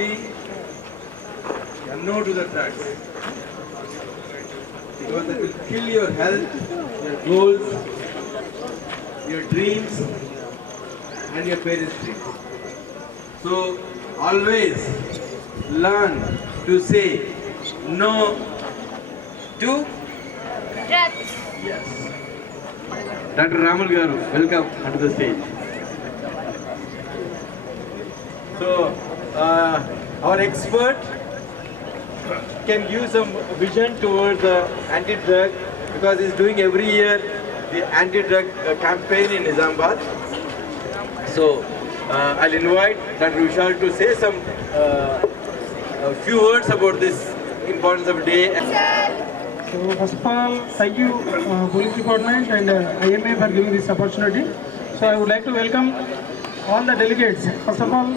only no to the drugs. Because it will kill your health, your goals, your dreams, and your parents' dreams. So always learn to say no to drugs. yes. Dr. Ramal Garu, welcome onto the stage. So our expert can give some vision towards the anti-drug because he's doing every year the anti-drug campaign in Nizamabad. So I'll invite Dr. Vishal to say some a few words about this importance of day. So first of all, thank you Police Department and IMA for giving this opportunity. So I would like to welcome all the delegates. First of all,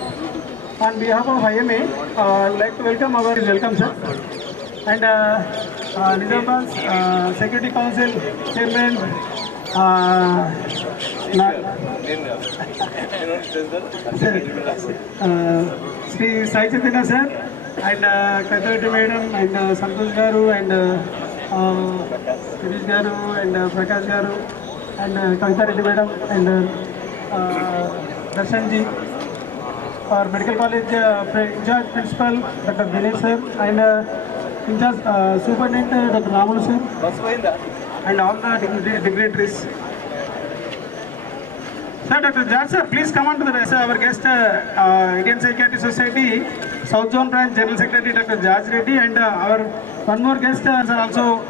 on behalf of IMA, I would like to welcome our welcome sir. And Nizamabad Security Council Chairman Sri Sai Chaitanya sir and Kathawati madam and Santosh Garu and Girish Garu and Prakash Garu and Kavita Reddy madam and Darshan ji, our medical college in-charge principal Dr. Dinesh sir and in-charge superintendent Dr. Ramulu sir and all the dignitaries. Sir, Dr. Jaj sir, please come on to the our guest, Indian Psychiatry Society, South Zone Branch General Secretary Dr. Jaj Reddy, and our one more guest, sir, also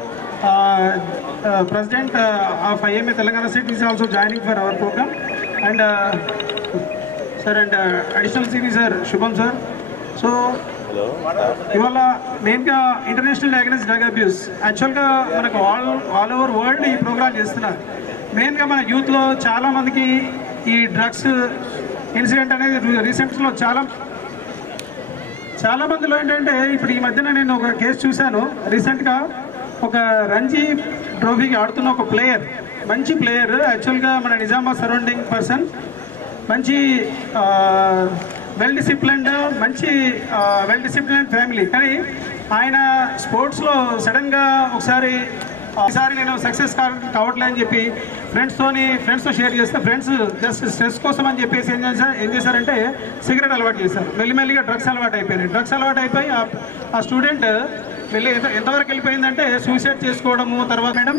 President of IMA Telangana State is also joining for our program, and sir, and additional CP sir, Shubham sir. So, ఇవాళ మెయిన్గా international diagnose drug abuse యాక్చువల్గా మనకు all over world ఈ programme చేస్తున్నారు. మెయిన్గా మన యూత్లో చాలామందికి ఈ డ్రగ్స్ ఇన్సిడెంట్ అనేది రీసెంట్స్లో చాలా మందిలో ఏంటంటే ఇప్పుడు ఈ మధ్యన నేను ఒక కేసు చూశాను. రీసెంట్గా ఒక రంజీ ట్రోఫీకి ఆడుతున్న ఒక ప్లేయర్, మంచి ప్లేయర్, యాక్చువల్గా మన నిజామాబాద్ సరౌండింగ్ పర్సన్, మంచి వెల్ డిసిప్లిన్డ్ ఫ్యామిలీ. కానీ ఆయన స్పోర్ట్స్లో సడన్గా ఒకసారి నేను సక్సెస్ కావట్లే అని చెప్పి ఫ్రెండ్స్తో షేర్ చేస్తే ఫ్రెండ్స్ జస్ట్ స్ట్రెస్ కోసం అని చెప్పేసి ఏం చేశారంటే సిగరెట్ అలవాటు చేశారు. మెల్లిమెల్లిగా డ్రగ్స్ అలవాటు అయిపోయినాయి. డ్రగ్స్ అలవాటు అయిపోయి ఆ స్టూడెంట్ ఎంతవరకు వెళ్ళిపోయిందంటే సూసైడ్ చేసుకోవడము. తర్వాత madam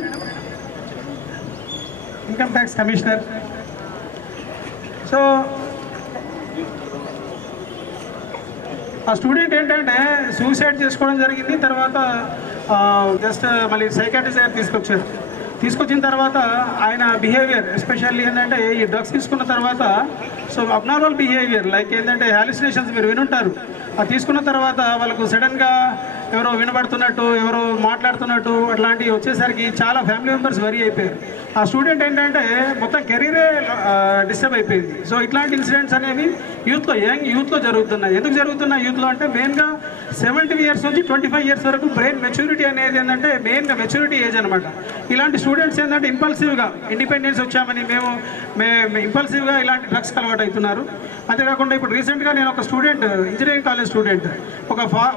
income tax commissioner. So ఆ స్టూడెంట్ ఏంటంటే సూసైడ్ చేసుకోవడం జరిగింది. తర్వాత జస్ట్ మళ్ళీ సైకాట్రిస్ట్ దగ్గర తీసుకొచ్చిన తర్వాత ఆయన బిహేవియర్ ఎస్పెషల్లీ ఏంటంటే ఈ డ్రగ్స్ తీసుకున్న తర్వాత సో అబ్నార్మల్ బిహేవియర్ లైక్ ఏంటంటే హాలిసినేషన్స్ మీరు వినుంటారు. అది తీసుకున్న తర్వాత వాళ్ళకు సడన్గా ఎవరో వినబడుతున్నట్టు, ఎవరో మాట్లాడుతున్నట్టు అట్లాంటివి వచ్చేసరికి చాలా ఫ్యామిలీ మెంబర్స్ వరీ అయిపోయారు. ఆ స్టూడెంట్ ఏంటంటే మొత్తం కెరీరే డిస్టర్బ్ అయిపోయింది. సో ఇట్లాంటి ఇన్సిడెంట్స్ అనేవి యంగ్ యూత్లో జరుగుతున్నాయి. ఎందుకు జరుగుతున్నాయి యూత్లో అంటే మెయిన్గా 17 years నుంచి 25 years వరకు బ్రెయిన్ మెచ్యూరిటీ అనేది ఏంటంటే మెయిన్గా మెచ్యూరిటీ ఏజ్ అనమాట. ఇలాంటి స్టూడెంట్స్ ఏంటంటే ఇంపల్సివ్గా ఇండిపెండెన్స్ వచ్చామని మేము ఇంపల్సివ్గా ఇలాంటి డ్రగ్స్ అలవాటు అవుతున్నారు. అంతేకాకుండా ఇప్పుడు రీసెంట్గా నేను ఒక స్టూడెంట్, ఇంజనీరింగ్ కాలేజ్ స్టూడెంట్,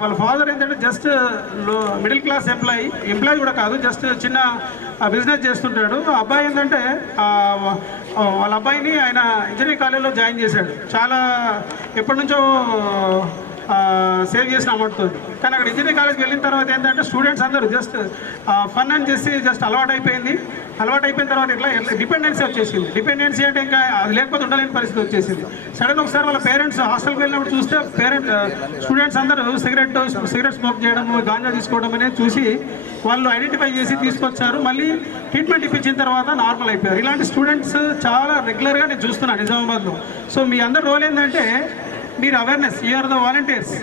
వాళ్ళ ఫాదర్ ఏంటంటే జస్ట్ మిడిల్ క్లాస్ ఎంప్లాయీ కూడా కాదు, జస్ట్ చిన్న బిజినెస్ చేస్తుంటాడు. ఆ అబ్బాయి ఏంటంటే వాళ్ళ అబ్బాయిని ఆయన ఇంజనీరింగ్ కాలేజ్లో జాయిన్ చేశాడు. చాలా ఎప్పటి నుంచో సేవ్ చేసిన అమౌంట్తో. కానీ అక్కడ ఇంజనీరింగ్ కాలేజ్కి వెళ్ళిన తర్వాత ఏంటంటే స్టూడెంట్స్ అందరూ జస్ట్ ఫన్ అని చేసి జస్ట్ అలవాటు అయిపోయిన తర్వాత ఇట్లా డిపెండెన్సీ వచ్చేసింది. డిపెండెన్సీ అంటే ఇంకా అది లేకపోతే ఉండలేని పరిస్థితి వచ్చేసింది. సడన్ ఒకసారి వాళ్ళ పేరెంట్స్ హాస్టల్కి వెళ్ళినప్పుడు చూస్తే స్టూడెంట్స్ అందరూ సిగరెట్ స్మోక్ చేయడం, గాంజా తీసుకోవడం అనేది చూసి వాళ్ళు ఐడెంటిఫై చేసి తీసుకొచ్చారు. మళ్ళీ ట్రీట్మెంట్ ఇప్పించిన తర్వాత నార్మల్ అయిపోయారు. ఇలాంటి స్టూడెంట్స్ చాలా రెగ్యులర్గా నేను చూస్తున్నాను నిజామాబాద్లో. సో మీ అందరి రోల్ ఏంటంటే మీరు awareness, you are the volunteers.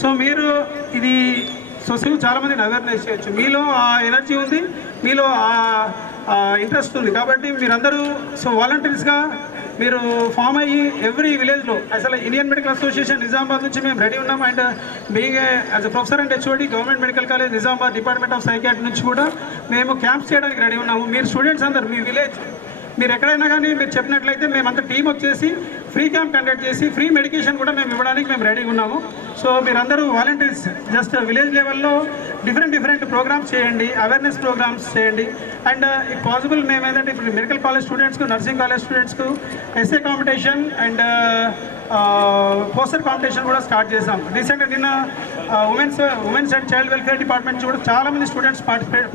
So మీరు ఇది సొసైటీ చాలామందిని అవేర్నెస్ చేయొచ్చు. మీలో ఆ ఎనర్జీ ఉంది, మీలో ఆ ఇంట్రెస్ట్ ఉంది. కాబట్టి మీరందరూ సో వాలంటీర్స్గా మీరు ఫామ్ అయ్యి ఎవ్రీ విలేజ్లో అసలు ఇండియన్ మెడికల్ అసోసియేషన్ నిజామాబాద్ నుంచి మేము రెడీ ఉన్నాం. And being as a professor and HOD government medical college Nizamabad department of psychiatry నుంచి కూడా మేము క్యాంప్స్ చేయడానికి రెడీ ఉన్నాము. మీరు స్టూడెంట్స్ అందరు మీ విలేజ్ మీరు ఎక్కడైనా కానీ మీరు చెప్పినట్లయితే మేమంతా టీం వచ్చేసి ఫ్రీ క్యాంప్ కండక్ట్ చేసి ఫ్రీ మెడికేషన్ కూడా మేము ఇవ్వడానికి మేము రెడీగా ఉన్నాము. సో మీరందరూ వాలంటీర్స్ జస్ట్ విలేజ్ లెవెల్లో డిఫరెంట్ ప్రోగ్రామ్స్ చేయండి, అవేర్నెస్ ప్రోగ్రామ్స్ చేయండి. అండ్ ఇఫ్ పాసిబుల్ మేము ఏంటంటే ఇప్పుడు మెడికల్ కాలేజ్ స్టూడెంట్స్కు, నర్సింగ్ కాలేజ్ స్టూడెంట్స్కు essay competition and poster competition కూడా స్టార్ట్ చేసాం. రీసెంట్గా నిన్న women's and child welfare department నుంచి కూడా చాలామంది స్టూడెంట్స్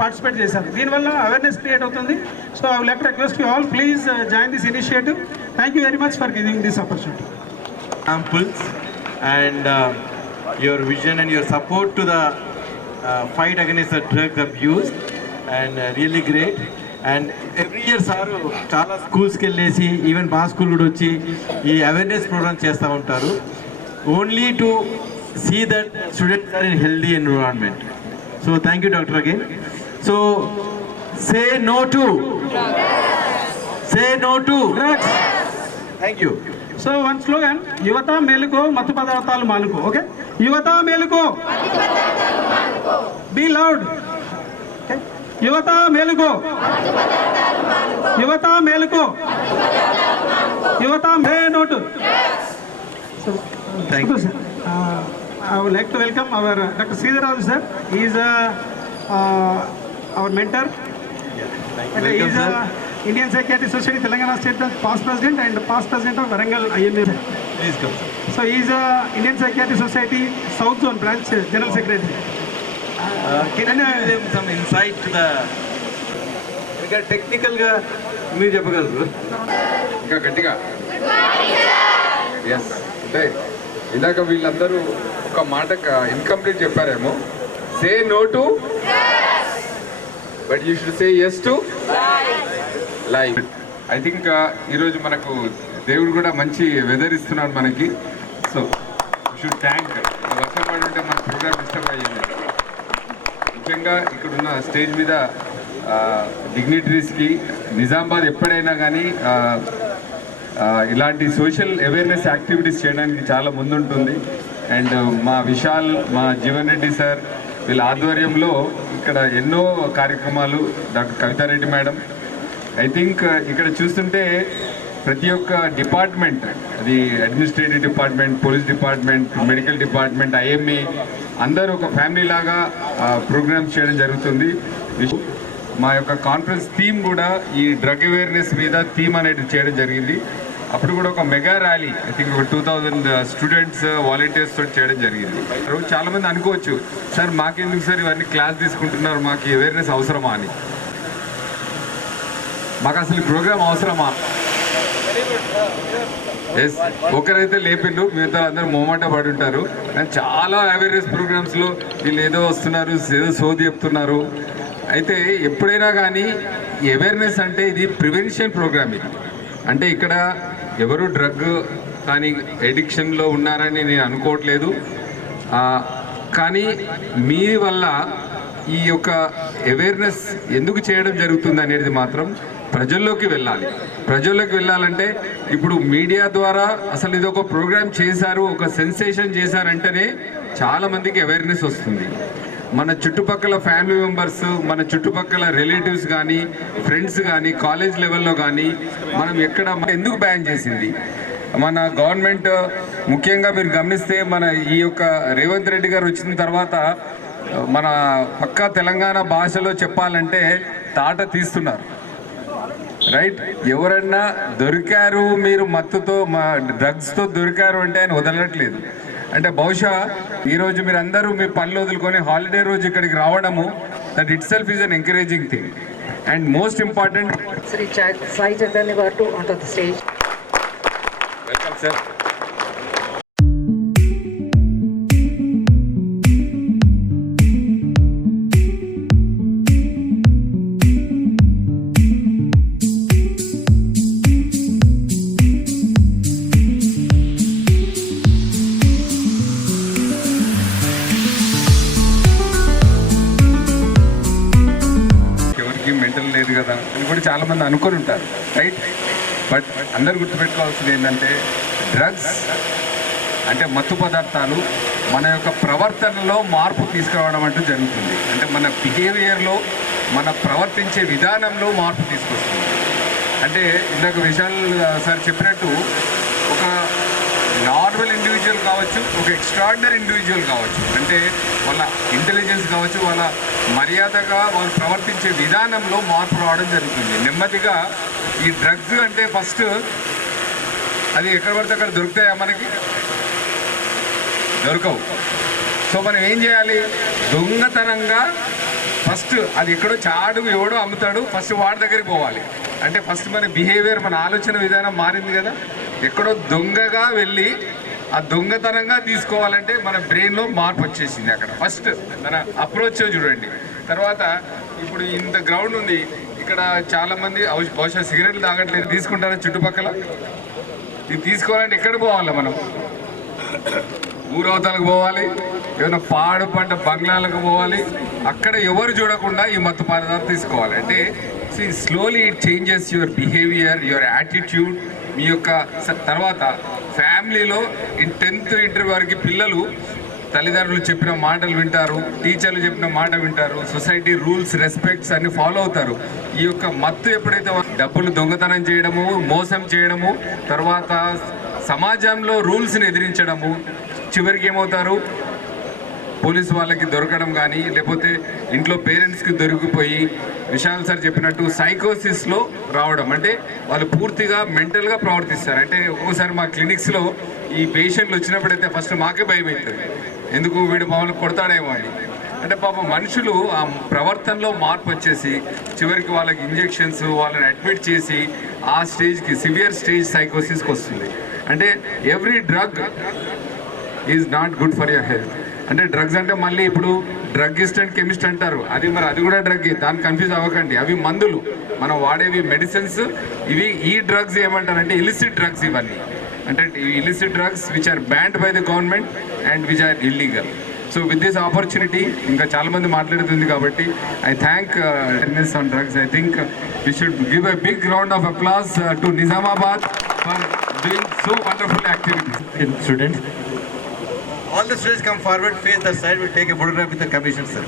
పార్టిసిపేట్ చేశారు. దీనివల్ల అవేర్నెస్ క్రియేట్ అవుతుంది. So I would like to request you all, please join this initiative. Thank you very much for giving this opportunity. Examples and your vision and your support to the fight against the drug abuse, and really great. And every year sir చాలా స్కూల్స్కి వెళ్ళేసి even మా school కూడా వచ్చి ఈ awareness program చేస్తూ ఉంటారు. Only to see that students are in healthy environment. So thank you doctor again. So say no to drugs. Thank you. So one slogan, యువత మేలుకో, మత్తు పదార్థాలు మానుకో. ఓకే, యువత మేలుకో, బీ లౌడ్. యువత మేలుకో, యువత మేలుకో, యువత మే నోటు. So thank you sir. I would like to welcome our Dr. Sridharaju sir. He is our mentor. And he is Indian Psychiatric Society Telangana State Branch past president and past president of Warangal IMA. Please come sir. So he is Indian Psychiatric Society South Zone Branch General Secretary. Can you give them some insight to the ఇంకా టెక్నికల్గా మీరు చెప్పగలరు? ఇంకా గట్టిగా yes అంటే ఇందాక వీళ్ళందరూ ఒక మాట ఇన్కంప్లీట్ చెప్పారేమో. Say no to but you should say yes to life. I think ఈరోజు మనకు దేవుడు కూడా మంచి వెదర్ ఇస్తున్నాడు మనకి. So you should thank. వర్షం పడి ఉంటే మన ప్రోగ్రామ్ డిస్టర్బ్ అయ్యింది. ముఖ్యంగా ఇక్కడున్న స్టేజ్ మీద డిగ్నిటరీస్కి నిజామాబాద్ ఎప్పుడైనా కానీ ఇలాంటి సోషల్ అవేర్నెస్ యాక్టివిటీస్ చేయడానికి చాలా ముందుంటుంది. అండ్ మా విశాల్, మా జీవన్ రెడ్డి సార్ వీళ్ళ ఆధ్వర్యంలో ఇక్కడ ఎన్నో కార్యక్రమాలు, doctor Kavitha Reddy madam. I think ఇక్కడ చూస్తుంటే ప్రతి ఒక్క డిపార్ట్మెంట్, అది administrative department, police department, medical department, IMA అందరూ ఒక ఫ్యామిలీ లాగా ప్రోగ్రామ్స్ చేయడం జరుగుతుంది. మా యొక్క కాన్ఫరెన్స్ థీమ్ కూడా ఈ డ్రగ్ అవేర్నెస్ మీద థీమ్ అనేది చేయడం జరిగింది. అప్పుడు కూడా ఒక మెగా ర్యాలీ, ఐ థింక్ ఒక 2000 స్టూడెంట్స్ వాలంటీర్స్ తోటి చేయడం జరిగింది. చాలామంది అనుకోవచ్చు, సార్ మాకెందుకు సార్ ఇవన్నీ క్లాస్ తీసుకుంటున్నారు, మాకు అవేర్నెస్ అవసరమా అని. మాకు అసలు ఈ ప్రోగ్రామ్ అవసరమా? ఎస్, ఒకరైతే లేపిండు, మిగతా అందరూ మొహమాట పడి ఉంటారు. కానీ చాలా అవేర్నెస్ ప్రోగ్రామ్స్లో వీళ్ళు ఏదో వస్తున్నారు, ఏదో సోది చెప్తున్నారు. అయితే ఎప్పుడైనా కానీ అవేర్నెస్ అంటే ఇది ప్రివెన్షన్ ప్రోగ్రామ్. ఇది అంటే ఇక్కడ ఎవరు డ్రగ్ కానీ ఎడిక్షన్లో ఉన్నారని నేను అనుకోవట్లేదు. కానీ మీ వల్ల ఈ యొక్క అవేర్నెస్ ఎందుకు చేయడం జరుగుతుంది అనేది మాత్రం ప్రజల్లోకి వెళ్ళాలి. ప్రజల్లోకి వెళ్ళాలంటే ఇప్పుడు మీడియా ద్వారా అసలు ఇది ఒక ప్రోగ్రామ్ చేశారు, ఒక సెన్సేషన్ చేశారంటేనే చాలామందికి అవేర్నెస్ వస్తుంది. మన చుట్టుపక్కల ఫ్యామిలీ మెంబర్స్, మన చుట్టుపక్కల రిలేటివ్స్ కానీ, ఫ్రెండ్స్ కానీ, కాలేజ్ లెవెల్లో కానీ మనం ఎక్కడ ఎందుకు బ్యాన్ చేసింది మన గవర్నమెంట్. ముఖ్యంగా మీరు గమనిస్తే మన ఈ యొక్క రేవంత్ రెడ్డి గారు వచ్చిన తర్వాత మన పక్కా తెలంగాణ భాషలో చెప్పాలంటే తాట తీస్తున్నారు. రైట్, ఎవరన్నా దొరికారు, మీరు మత్తుతో డ్రగ్స్తో దొరికారు అంటే ఆయన వదలట్లేదు. అంటే బహుశా ఈరోజు మీరు అందరూ మీ పనులు వదులుకొని హాలిడే రోజు ఇక్కడికి రావడము, that it self is an encouraging thing. And most important, Sri Sai Chaitanya Garu onto the stage. Welcome sir. Mental లేదు కదా అని కూడా చాలామంది అనుకొని ఉంటారు. రైట్, బట్ అందరు గుర్తుపెట్టుకోవాల్సింది ఏంటంటే డ్రగ్స్ అంటే మత్తు పదార్థాలు మన యొక్క ప్రవర్తనలో మార్పు తీసుకురావడం అంటూ జరుగుతుంది. అంటే మన బిహేవియర్లో, మన ప్రవర్తించే విధానంలో మార్పు తీసుకొస్తుంది. అంటే ఇందాక విశాల్ సార్ చెప్పినట్టు ఒక నార్మల్ ఇండివిజువల్ కావచ్చు, ఒక ఎక్స్ట్రాడినరీ ఇండివిజువల్ కావచ్చు, అంటే వాళ్ళ ఇంటెలిజెన్స్ కావచ్చు, వాళ్ళ మర్యాదగా వాళ్ళు ప్రవర్తించే విధానంలో మార్పు రావడం జరుగుతుంది. నెమ్మదిగా ఈ డ్రగ్స్ అంటే ఫస్ట్ అది ఎక్కడ పడితే అక్కడ దొరుకుతాయా మనకి? దొరకవు. సో మనం ఏం చేయాలి? దొంగతనంగా ఫస్ట్ అది ఎక్కడో చాడు ఎవడో అమ్ముతాడు, ఫస్ట్ వాడి దగ్గరికి పోవాలి. అంటే ఫస్ట్ మన బిహేవియర్, మన ఆలోచన విధానం మారింది కదా. ఎక్కడో దొంగగా వెళ్ళి ఆ దొంగతనంగా తీసుకోవాలంటే మన బ్రెయిన్లో మార్పు వచ్చేసింది. అక్కడ ఫస్ట్ మన అప్రోచ్ చూడండి. తర్వాత ఇప్పుడు ఇంత గ్రౌండ్ ఉంది, ఇక్కడ చాలామంది బహుశా సిగరెట్లు తాగట్లేదు, తీసుకుంటారా చుట్టుపక్కల? ఇది తీసుకోవాలంటే ఎక్కడ పోవాలి? మనం ఊరవతలకు పోవాలి, ఏమైనా పాడు పంట బంగ్లాలకు పోవాలి, అక్కడ ఎవరు చూడకుండా ఈ మత్తు పదార్థాలు తీసుకోవాలి. అంటే slowly it changes your behaviour, your attitude. మీ యొక్క తర్వాత ఫ్యామిలీలో 10th ఇంటర్ వరకు పిల్లలు తల్లిదండ్రులు చెప్పిన మాటలు వింటారు, టీచర్లు చెప్పిన మాట వింటారు, సొసైటీ రూల్స్ రెస్పెక్ట్స్ అన్ని ఫాలో అవుతారు. ఈ యొక్క మత్తు ఎప్పుడైతే డబ్బులు దొంగతనం చేయడము, మోసం చేయడము, తర్వాత సమాజంలో రూల్స్ని ఎదిరించడము, చివరికి ఏమవుతారు? పోలీసు వాళ్ళకి దొరకడం కానీ, లేకపోతే ఇంట్లో పేరెంట్స్కి దొరికిపోయి విశాల్ సార్ చెప్పినట్టు సైకోసిస్లో రావడం. అంటే వాళ్ళు పూర్తిగా మెంటల్గా ప్రవర్తిస్తారు. అంటే ఒక్కోసారి మా క్లినిక్స్లో ఈ పేషెంట్లు వచ్చినప్పుడైతే ఫస్ట్ మాకే భయం అవుతుంది, ఎందుకు వీడు మమ్మల్ని కొడతాడేమో అని. అంటే పాపం మనుషులు ఆ ప్రవర్తనలో మార్పు వచ్చేసి చివరికి వాళ్ళకి ఇంజెక్షన్స్, వాళ్ళని అడ్మిట్ చేసి ఆ స్టేజ్కి సివియర్ స్టేజ్ సైకోసిస్కి వస్తుంది. అంటే every drug is not good for your health. అంటే డ్రగ్స్ అంటే మళ్ళీ ఇప్పుడు డ్రగ్గిస్ట్ అండ్ కెమిస్ట్ అంటారు, అది మరి అది కూడా డ్రగ్, దాన్ని కన్ఫ్యూజ్ అవ్వకండి. అవి మందులు, మనం వాడేవి మెడిసిన్స్. ఇవి ఈ డ్రగ్స్ ఏమంటారంటే ఇలిసిట్ డ్రగ్స్. ఇవన్నీ అంటే illicit drugs which are banned by the government and which are illegal. So with this opportunity, ఇంకా చాలామంది మాట్లాడుతుంది కాబట్టి I thank awareness on drugs. I think we should give a big round of applause to Nizamabad for doing so wonderful activities. Students, all the students come forward, face the side, we'll take a photograph with the commission, sir.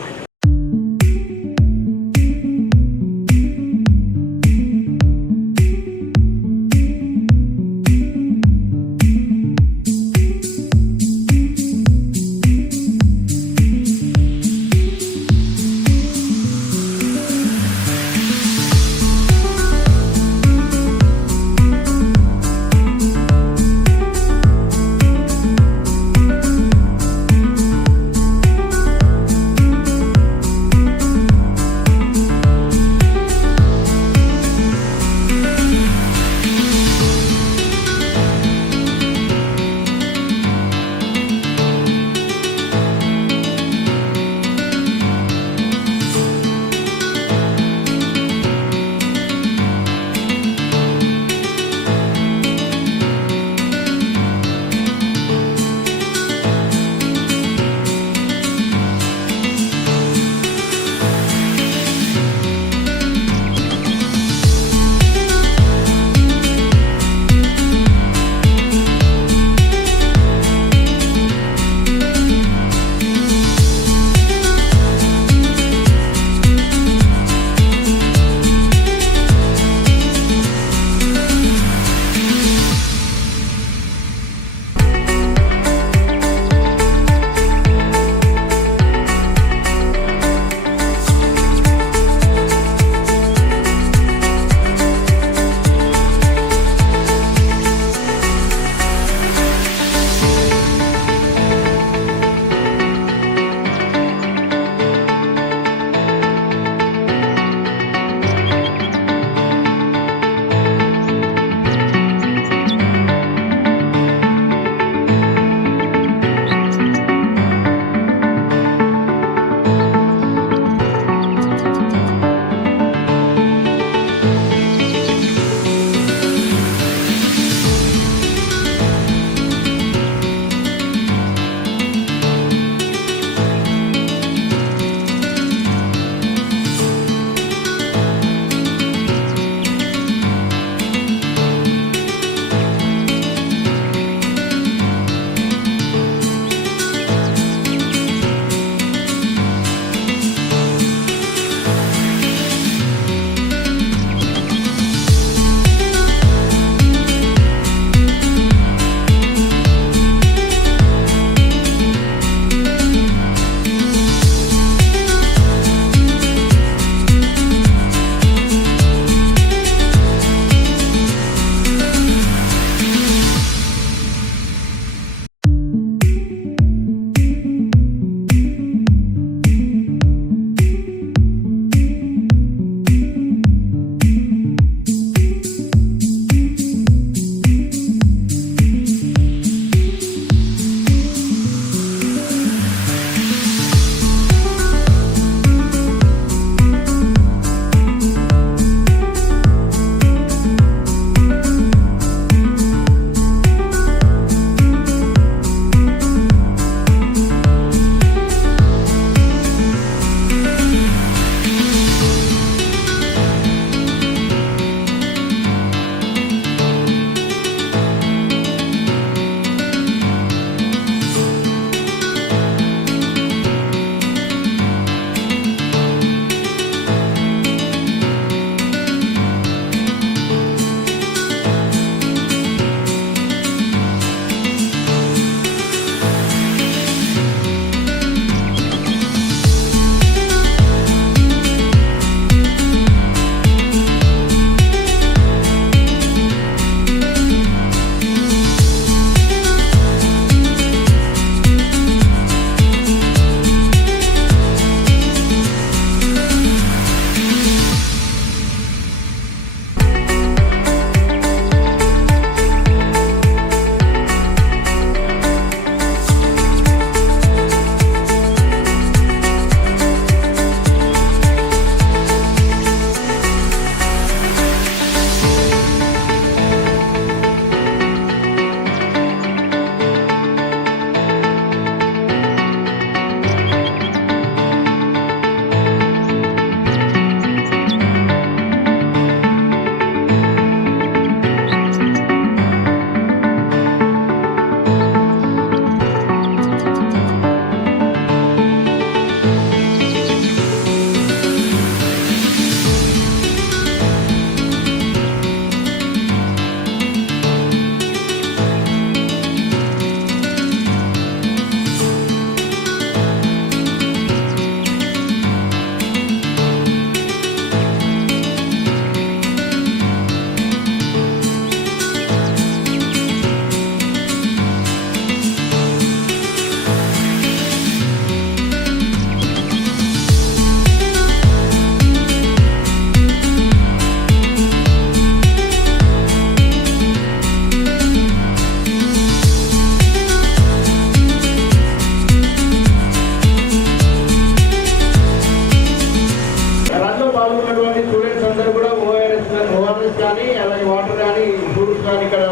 Program ఇక్కడ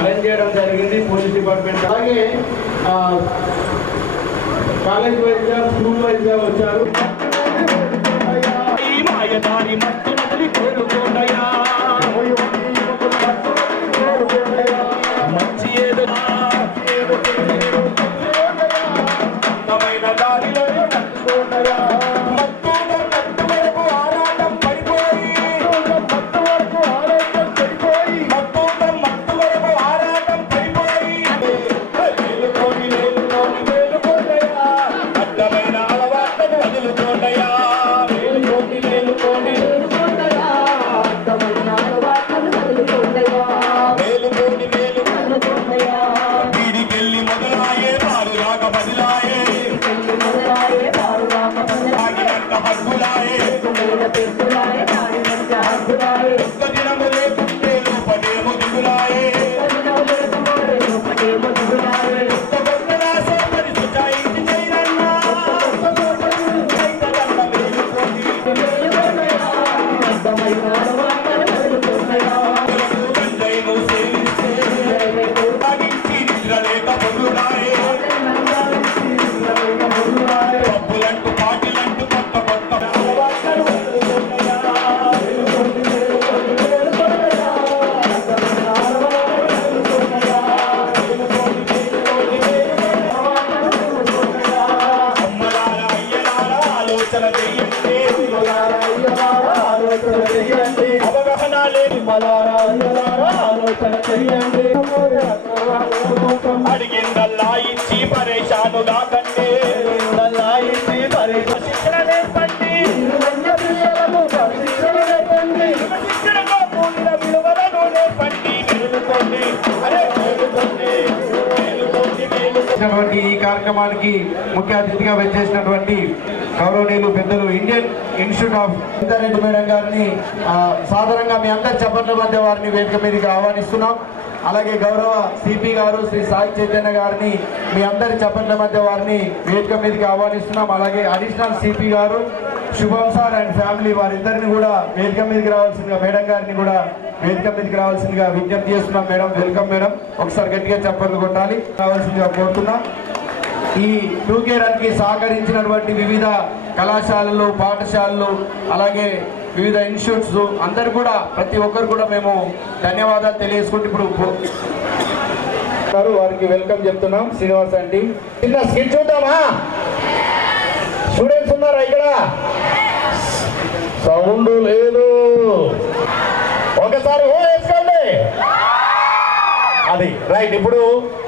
arrange చేయడం జరిగింది police department. అలాగే college వైజ్గా school వైజ్గా వచ్చారు. అడిగిందల్లా ఇచ్చి పరేషానుగా కంటే శిక్షణ నేర్పండి, శిక్షణతో కూడిన విలువలను నేర్పండి. మేలుకోండి, అరే మేలుకోండి, మేలుకోండి, మేలుకోండి. ఈ కార్యక్రమానికి ముఖ్య అతిథిగా వచ్చేసినటువంటి గౌరవనీయులు పెద్దలు Indian institute of internet madam గారిని సాధారణంగా మీ అందరి చప్పట్ల మధ్య వారిని వేదిక మీదకి ఆహ్వానిస్తున్నాం. అలాగే గౌరవ సిపి గారు శ్రీ సాయి చైతన్య గారిని మీ అందరి చప్పట్ల మధ్య వారిని వేదిక మీదకి ఆహ్వానిస్తున్నాం. అలాగే అడిషనల్ సిపి గారు శుభం సార్ అండ్ ఫ్యామిలీ వారిద్దరిని కూడా వేదిక మీదకి రావాల్సిందిగా, మేడం గారిని కూడా వేదిక మీదకి రావాల్సిందిగా విజ్ఞప్తి చేస్తున్నాం. మేడం వెల్కమ్ మేడం, ఒకసారి గట్టిగా చప్పట్లు కొట్టాలి రావాల్సిందిగా కోరుతున్నాం. ఈ 2K రన్కి సహకరించినటువంటి వివిధ కళాశాలలు, పాఠశాలలు, అలాగే వివిధ ఇన్స్టిట్యూట్స్ అందరు కూడా ప్రతి ఒక్కరు కూడా మేము ధన్యవాదాలు తెలియజేసుకుంటూ ఇప్పుడు వారికి వెల్కమ్ చెప్తున్నాం. శ్రీనివాస్ అండి, చిన్న స్కిట్ చూద్దామా? స్టూడెంట్స్ ఉన్నారా ఇక్కడ? సౌండ్ లేదు, ఒకసారి ఓ వేసుకోండి. అది రైట్. ఇప్పుడు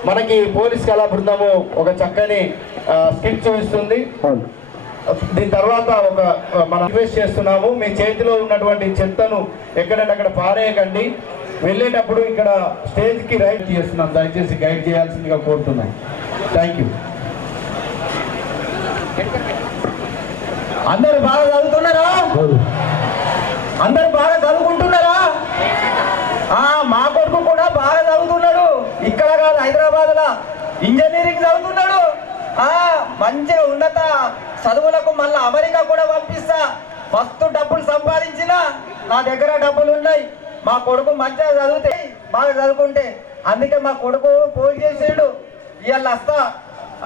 మనకి పోలీస్ కళా బృందము ఒక చక్కని స్కిట్ చూపిస్తుంది. దీని తర్వాత మనం రిక్వెస్ట్ చేస్తున్నాము, మీ చేతిలో ఉన్నటువంటి చెత్తను ఎక్కడంటే అక్కడ పారేయకండి. వెళ్ళేటప్పుడు ఇక్కడ స్టేజ్కి రైట్ చేస్తున్నాం, దయచేసి గైడ్ చేయాల్సిందిగా కోరుతున్నాం. Thank you. అందరు బాగా చదువుతున్నారా? అందరు బాగా చదువుకుంటున్నారా? మా కొడుకు కూడా బాగా చదువుతున్నాడు. ఇక్కడ కాదు, హైదరాబాద్ లో ఇంజనీరింగ్ చదువుతున్నాడు. మంచిగా ఉన్నత చదువులకు మళ్ళీ అమెరికా కూడా పంపిస్తా. మస్తు డబ్బులు సంపాదించిన నా దగ్గర డబ్బులు ఉన్నాయి. మా కొడుకు మంచిగా చదివితే, బాగా చదువుకుంటే, అందుకే మా కొడుకు ఫోన్ చేసాడు, ఇవాళ వస్తా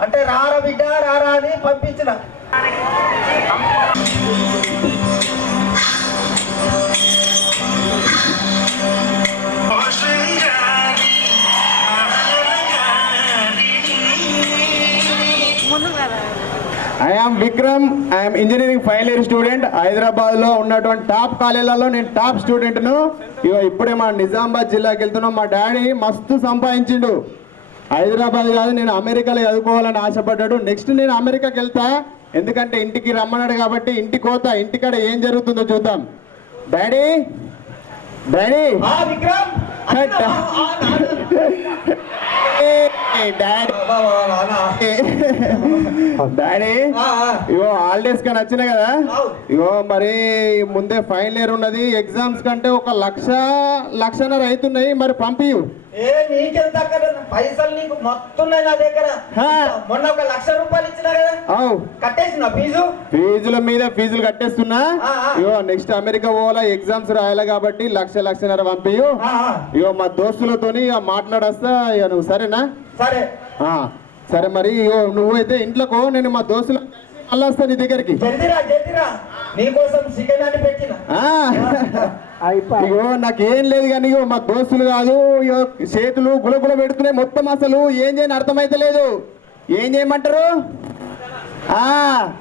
అంటే రారా బిడ్డ రారా అని పంపించిన. I'm Vikram, I'm engineering final year student. హైదరాబాద్లో ఉన్నటువంటి టాప్ కాలేజీలలో నేను టాప్ స్టూడెంట్ను. ఇప్పుడే మా నిజామాబాద్ జిల్లాకి వెళ్తున్నాం. మా డాడీ మస్తు సంపాదించిండు. హైదరాబాద్ కాదు, నేను అమెరికాలో చదువుకోవాలని ఆశపడ్డాడు. నెక్స్ట్ నేను అమెరికాకి వెళ్తా, ఎందుకంటే ఇంటికి రమ్మన్నాడు కాబట్టి ఇంటికి పోతా. ఇంటికాడ ఏం జరుగుతుందో చూద్దాం. డాడీ డాడీ డాడీ ఇగో హాలిడేస్ కానీ వచ్చినాయి కదా, ఇగో మరి ముందే ఫైనల్ ఇయర్ ఉన్నది, ఎగ్జామ్స్ కంటే 1,00,000 అవుతున్నాయి, మరి పంపియు. నీకెంత పైసలు నీకు మొత్తం నా దగ్గర. మొన్న 1,00,000 రూపాయలు ఇచ్చినా కదా, కట్టేసిన ఫీజుల మీద ఫీజులు కట్టేస్తున్నా. ఇగో నెక్స్ట్ అమెరికా పోవాలా, ఎగ్జామ్స్ రాయాలి కాబట్టి 1,00,000 పంపియు. ఇగో మా దోస్తులతోని మాట్లాడొస్తా, ఇక నువ్వు సరేనా? సరే సరే మరి ఇగో నువ్వైతే ఇంట్లోకో, నేను మా దోస్తులు మళ్ళీ వస్తా నీ దగ్గరికి. ఇగో నాకేం లేదు కానీ ఇగో మా దోస్తులు కాదు, ఇగో చేతులు గులగుల పెడుతున్నాయి మొత్తం, అసలు ఏం చేయని అర్థమైతే లేదు. ఏం చేయమంటారు?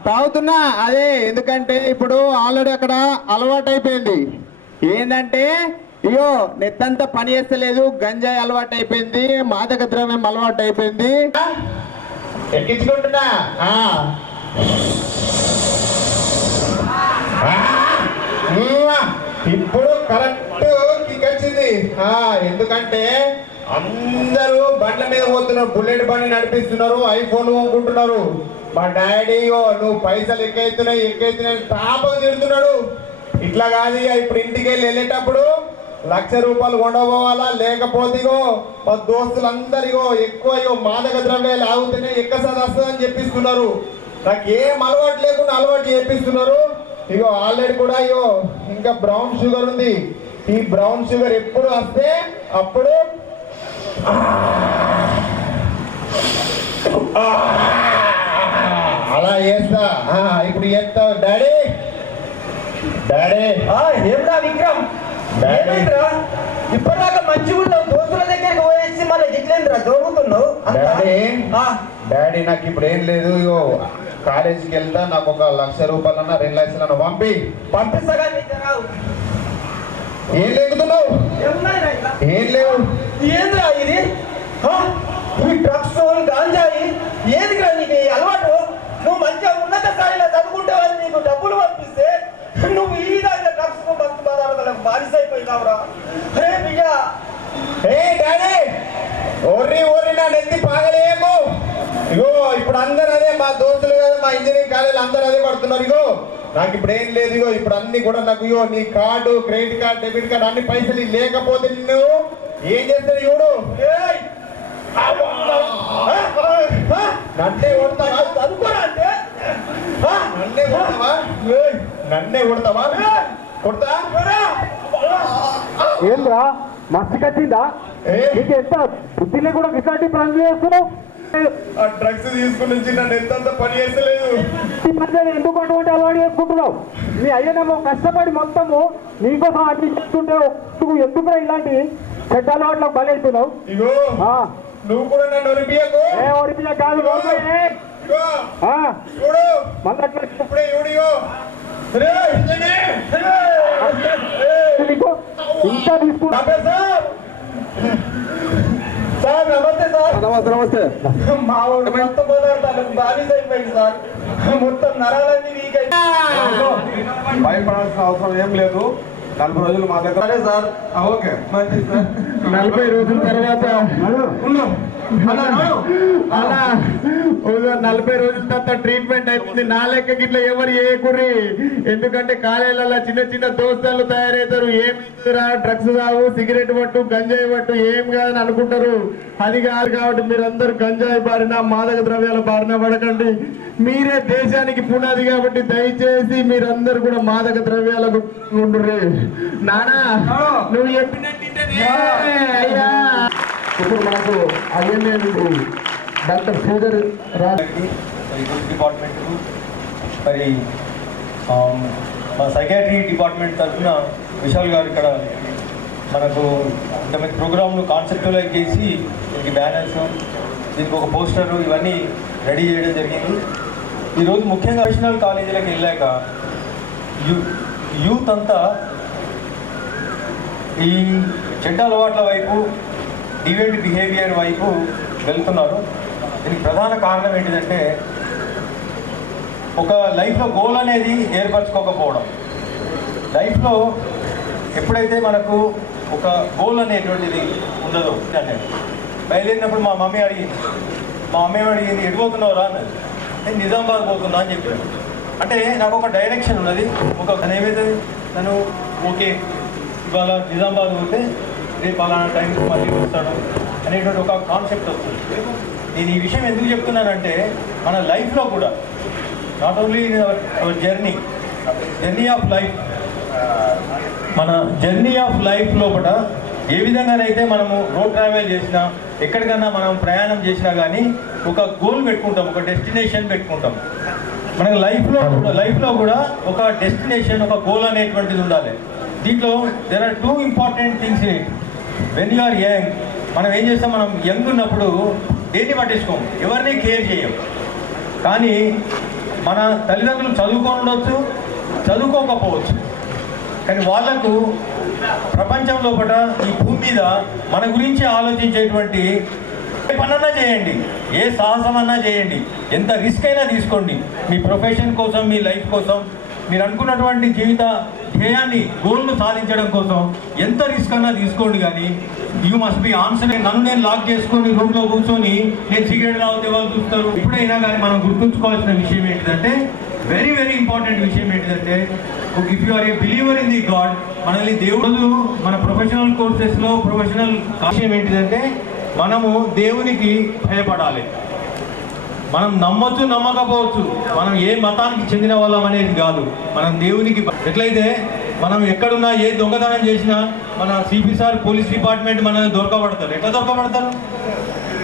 తాగుతున్నా అదే, ఎందుకంటే ఇప్పుడు ఆల్రెడీ అక్కడ అలవాటు అయిపోయింది. ఏంటంటే ఇగో నెత్తంతా పని చేస్తలేదు, గంజాయి అలవాటు అయిపోయింది, మాదక ద్రవ్యం అలవాటు అయిపోయింది. ఎక్కించుకుంటున్నా ఇప్పుడు కరెక్ట్ కిక్ వచ్చింది. ఎందుకంటే అందరూ బండ్ల మీద పోతున్నారు, బుల్లెట్ బండి నడిపిస్తున్నారు, ఐఫోన్ కొనుక్కుంటున్నారు. మా డాడీ నువ్వు పైసలు ఎక్కైతున్నాయి తాపం తిడుతున్నాడు. ఇట్లా కాదు, ఇప్పుడు ఇంటికి వెళ్ళేటప్పుడు 1,00,000 రూపాయలు కొండపోవాలా, లేకపోతే మా దోస్తులందరూ ఎక్కువ మాదక ద్రవ్యాలు ఆగుతూనే ఎక్కసారి వస్తుందని చెప్పిస్తున్నారు. నాకు ఏం అలవాటు లేకుండా అలవాటు చేపిస్తున్నారు. ఆల్రెడీ కూడా ఇంకా బ్రౌన్ షుగర్ ఉంది. ఈ బ్రౌన్ షుగర్ ఎప్పుడు వస్తే అప్పుడు అలా చేస్తా. ఇప్పుడు చేస్తావు డాడీ. డాడీ ఏమిటా విక్రమ్, ఇప్పటిదాకా మంచిగా ఉన్నావు, దోస్తుల దగ్గరికి పోయేసి మళ్ళీ దిట్లేదురా దొరుకుతున్నావు. డాడీ నాకు ఇప్పుడు ఏం లేదు, కాలేజీకి వెళ్తా, నాకు 1,00,000 రూపాయలన్నా 2,00,000 పంపిస్తా. ఏం లేకుతున్నావు? ఏం లేవు. ఏంద్రా ఇది? డ్రగ్స్ గాంజాయి ఏదిరా నీకు అలవాటు? నువ్వు మంచిగా ఉన్నత స్థాయిలో చదువుకుంటావని నీకు డబ్బులు పంపిస్తే నువ్వు ఈ విధంగా డ్రగ్స్ మస్తు పదార్థాలకు బానిస అయిపోయినావురా. హే బియ్యా, ఏ డాడీ ఓర్రి నా నెత్తి పాగలేము. ఇప్పుడు అందరూ అదే, మా దోస్తులు కదా, మా ఇంజనీరింగ్ కాలేజీలు అందరూ అదే పడుతున్నారు. నాకు ఇప్పుడు ఏం లేదు. ఇప్పుడు అన్ని కూడా నాకు నీ card, credit card, debit card అన్ని పైసలు లేకపోతే నిన్ను ఏం చేస్తాడు చూడు. నన్నే కొడతావా? చదువుకోరా అంటే నన్నే కొడతావా? కొడతా ఏంద్రా మస్తు కట్టిందా? నీకు ఎంత బుద్ధి లేకుండా ఇట్లాంటి పనులు చేస్తున్నావు? డ్రగ్స్ తీసుకుని నన్ను ఎంత పని చేస్తలేదు. ఎందుకు అటువంటి అలవాటు చేసుకుంటున్నావు? నీ అయ్యనేమో కష్టపడి మొత్తము నీకోసం అన్ని చేస్తుంటే ఎందుకు ఇలాంటి చెడ్డ అలవాట్లకు బలవుతున్నావు? నువ్వు కూడా నన్ను ఒరిపియకు. కాదు ఇంకా తీసుకుంటా. సార్ నమస్తే. సార్ నమస్తే. మా వాడు మొత్తం పదార్థాలకు బానిస అయిపోయింది సార్, మొత్తం నరాలన్నీ వీక్ అయిపోయింది. భయపడాల్సిన అవసరం ఏం లేదు. 40 రోజులు మా దగ్గర. సరే సార్, ఓకే మంచిది సార్. 40 రోజుల తర్వాత అలా 40 రోజుల తర్వాత ట్రీట్మెంట్ అయిపోయింది. నా లెక్క గిట్ల ఎవరు చేయకుర్రి, ఎందుకంటే కాలేజీలలో చిన్న దోస్తాలు తయారవుతారు. ఏమిరా డ్రగ్స్ తాగు, సిగరెట్ పట్టు, గంజాయి పట్టు, ఏం కాదని అనుకుంటారు. అది కాదు కాబట్టి మీరందరూ గంజాయి బారిన, మాదక ద్రవ్యాల బారిన పడకండి. మీరే దేశానికి పునాది కాబట్టి దయచేసి మీరందరూ కూడా మాదక ద్రవ్యాలకు ఉండుర్రి. నానా నువ్వు చెప్పినట్టు అయ్యా. ఇప్పుడు మనకు ఐఎంఏ డాక్టర్ శ్రీధర్ డిపార్ట్మెంట్, మరి మా సైకాట్రీ డిపార్ట్మెంట్ తరఫున విశాల్ గారు ఇక్కడ మనకు ఇంతమంది ప్రోగ్రామ్ను కాన్సెప్టులైజ్ చేసి దీనికి బ్యానర్స్, దీనికి ఒక పోస్టరు ఇవన్నీ రెడీ చేయడం జరిగింది. ఈరోజు ముఖ్యంగా ప్రొఫెషనల్ కాలేజీలకు వెళ్ళాక యూత్ అంతా ఈ చెడ్డ అలవాట్ల వైపు, డివేట్ బిహేవియర్ వైపు వెళ్తున్నారు. దీనికి ప్రధాన కారణం ఏంటిదంటే ఒక లైఫ్లో గోల్ అనేది ఏర్పరచుకోకపోవడం. లైఫ్లో ఎప్పుడైతే మనకు ఒక గోల్ అనేటువంటిది ఉండదో, అంటే బయలుదేరినప్పుడు మా మమ్మీ అడిగింది ఎడిపోతున్నావురా అన్నది. నేను నిజామాబాద్ పోతున్నా అని చెప్పాను. అంటే నాకు ఒక డైరెక్షన్ ఉన్నది, ఒక ఏమైతే నన్ను ఓకే ఇవాళ నిజామాబాద్ పోతే రేపు అలాంటి టైంకి మళ్ళీ వస్తాడు అనేటువంటి ఒక కాన్సెప్ట్ వస్తుంది. నేను ఈ విషయం ఎందుకు చెప్తున్నానంటే మన లైఫ్లో కూడా not only our journey of life, మన జర్నీ ఆఫ్ లైఫ్ లోపల ఏ విధంగానైతే మనము రోడ్ ట్రావెల్ చేసినా ఎక్కడికన్నా మనం ప్రయాణం చేసినా కానీ ఒక గోల్ పెట్టుకుంటాం, ఒక డెస్టినేషన్ పెట్టుకుంటాం. మనకు లైఫ్లో కూడా ఒక డెస్టినేషన్, ఒక గోల్ అనేటువంటిది ఉండాలి. దీంట్లో there are 2 important things. When you are young, మనం ఏం చేస్తాం, మనం యంగ్ ఉన్నప్పుడు దేన్ని పట్టించుకోము, ఎవరిని కేర్ చేయం. కానీ మన తల్లిదండ్రులు చదువుకోవచ్చు, చదువుకోకపోవచ్చు, కానీ వాళ్ళకు ప్రపంచం లోపల ఈ భూమి మీద మన గురించి ఆలోచించేటువంటి ఏ పనన్నా చేయండి, ఏ సాహసమన్నా చేయండి, ఎంత రిస్క్ అయినా తీసుకోండి, మీ ప్రొఫెషన్ కోసం, మీ లైఫ్ కోసం, మీరు అనుకున్నటువంటి జీవిత ధ్యేయాన్ని, గోల్ను సాధించడం కోసం ఎంత రిస్క్ అన్నా తీసుకోండి. కానీ యూ మస్ట్ బి ఆన్సర్. నన్ను నేను లాక్ చేసుకొని రూమ్లో కూర్చొని నేను సిగరెట్ తాగితే వాళ్ళు చూస్తారు. ఎప్పుడైనా కానీ మనం గుర్తుంచుకోవాల్సిన విషయం ఏంటిదంటే, వెరీ వెరీ ఇంపార్టెంట్ విషయం ఏంటిదంటే, if you are a believer in the God, మనల్ని దేవుడు మన ప్రొఫెషనల్ కోర్సెస్లో ప్రొఫెషనల్ విషయం ఏంటిదంటే మనము దేవునికి భయపడాలి. మనం నమ్మొచ్చు, నమ్మకపోవచ్చు, మనం ఏ మతానికి చెందిన వాళ్ళం అనేది కాదు, మనం దేవునికి. ఎట్లయితే మనం ఎక్కడున్నా ఏ దొంగతనం చేసినా మన సిపి సార్, పోలీస్ డిపార్ట్మెంట్ మనల్ని దొరకబడతారు. ఎట్లా దొరకబడతారు?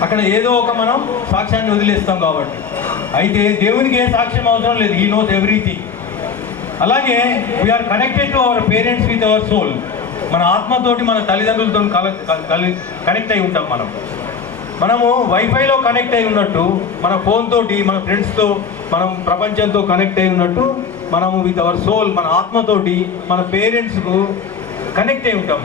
అక్కడ ఏదో ఒక మనం సాక్ష్యాన్ని వదిలేస్తాం కాబట్టి. అయితే దేవునికి ఏ సాక్ష్యం అవసరం లేదు, హీ నోస్ ఎవ్రీథింగ్. అలాగే we are connected to our parents with our soul. మన ఆత్మతోటి, మన తల్లిదండ్రులతో కనెక్ట్ అయి ఉంటాం. మనము వైఫైలో కనెక్ట్ అయి ఉన్నట్టు, మన ఫోన్ తోటి, మన ఫ్రెండ్స్తో, మనం ప్రపంచంతో కనెక్ట్ అయి ఉన్నట్టు, మనము విత్ అవర్ సోల్, మన ఆత్మతోటి మన పేరెంట్స్కు కనెక్ట్ అయి ఉంటాం.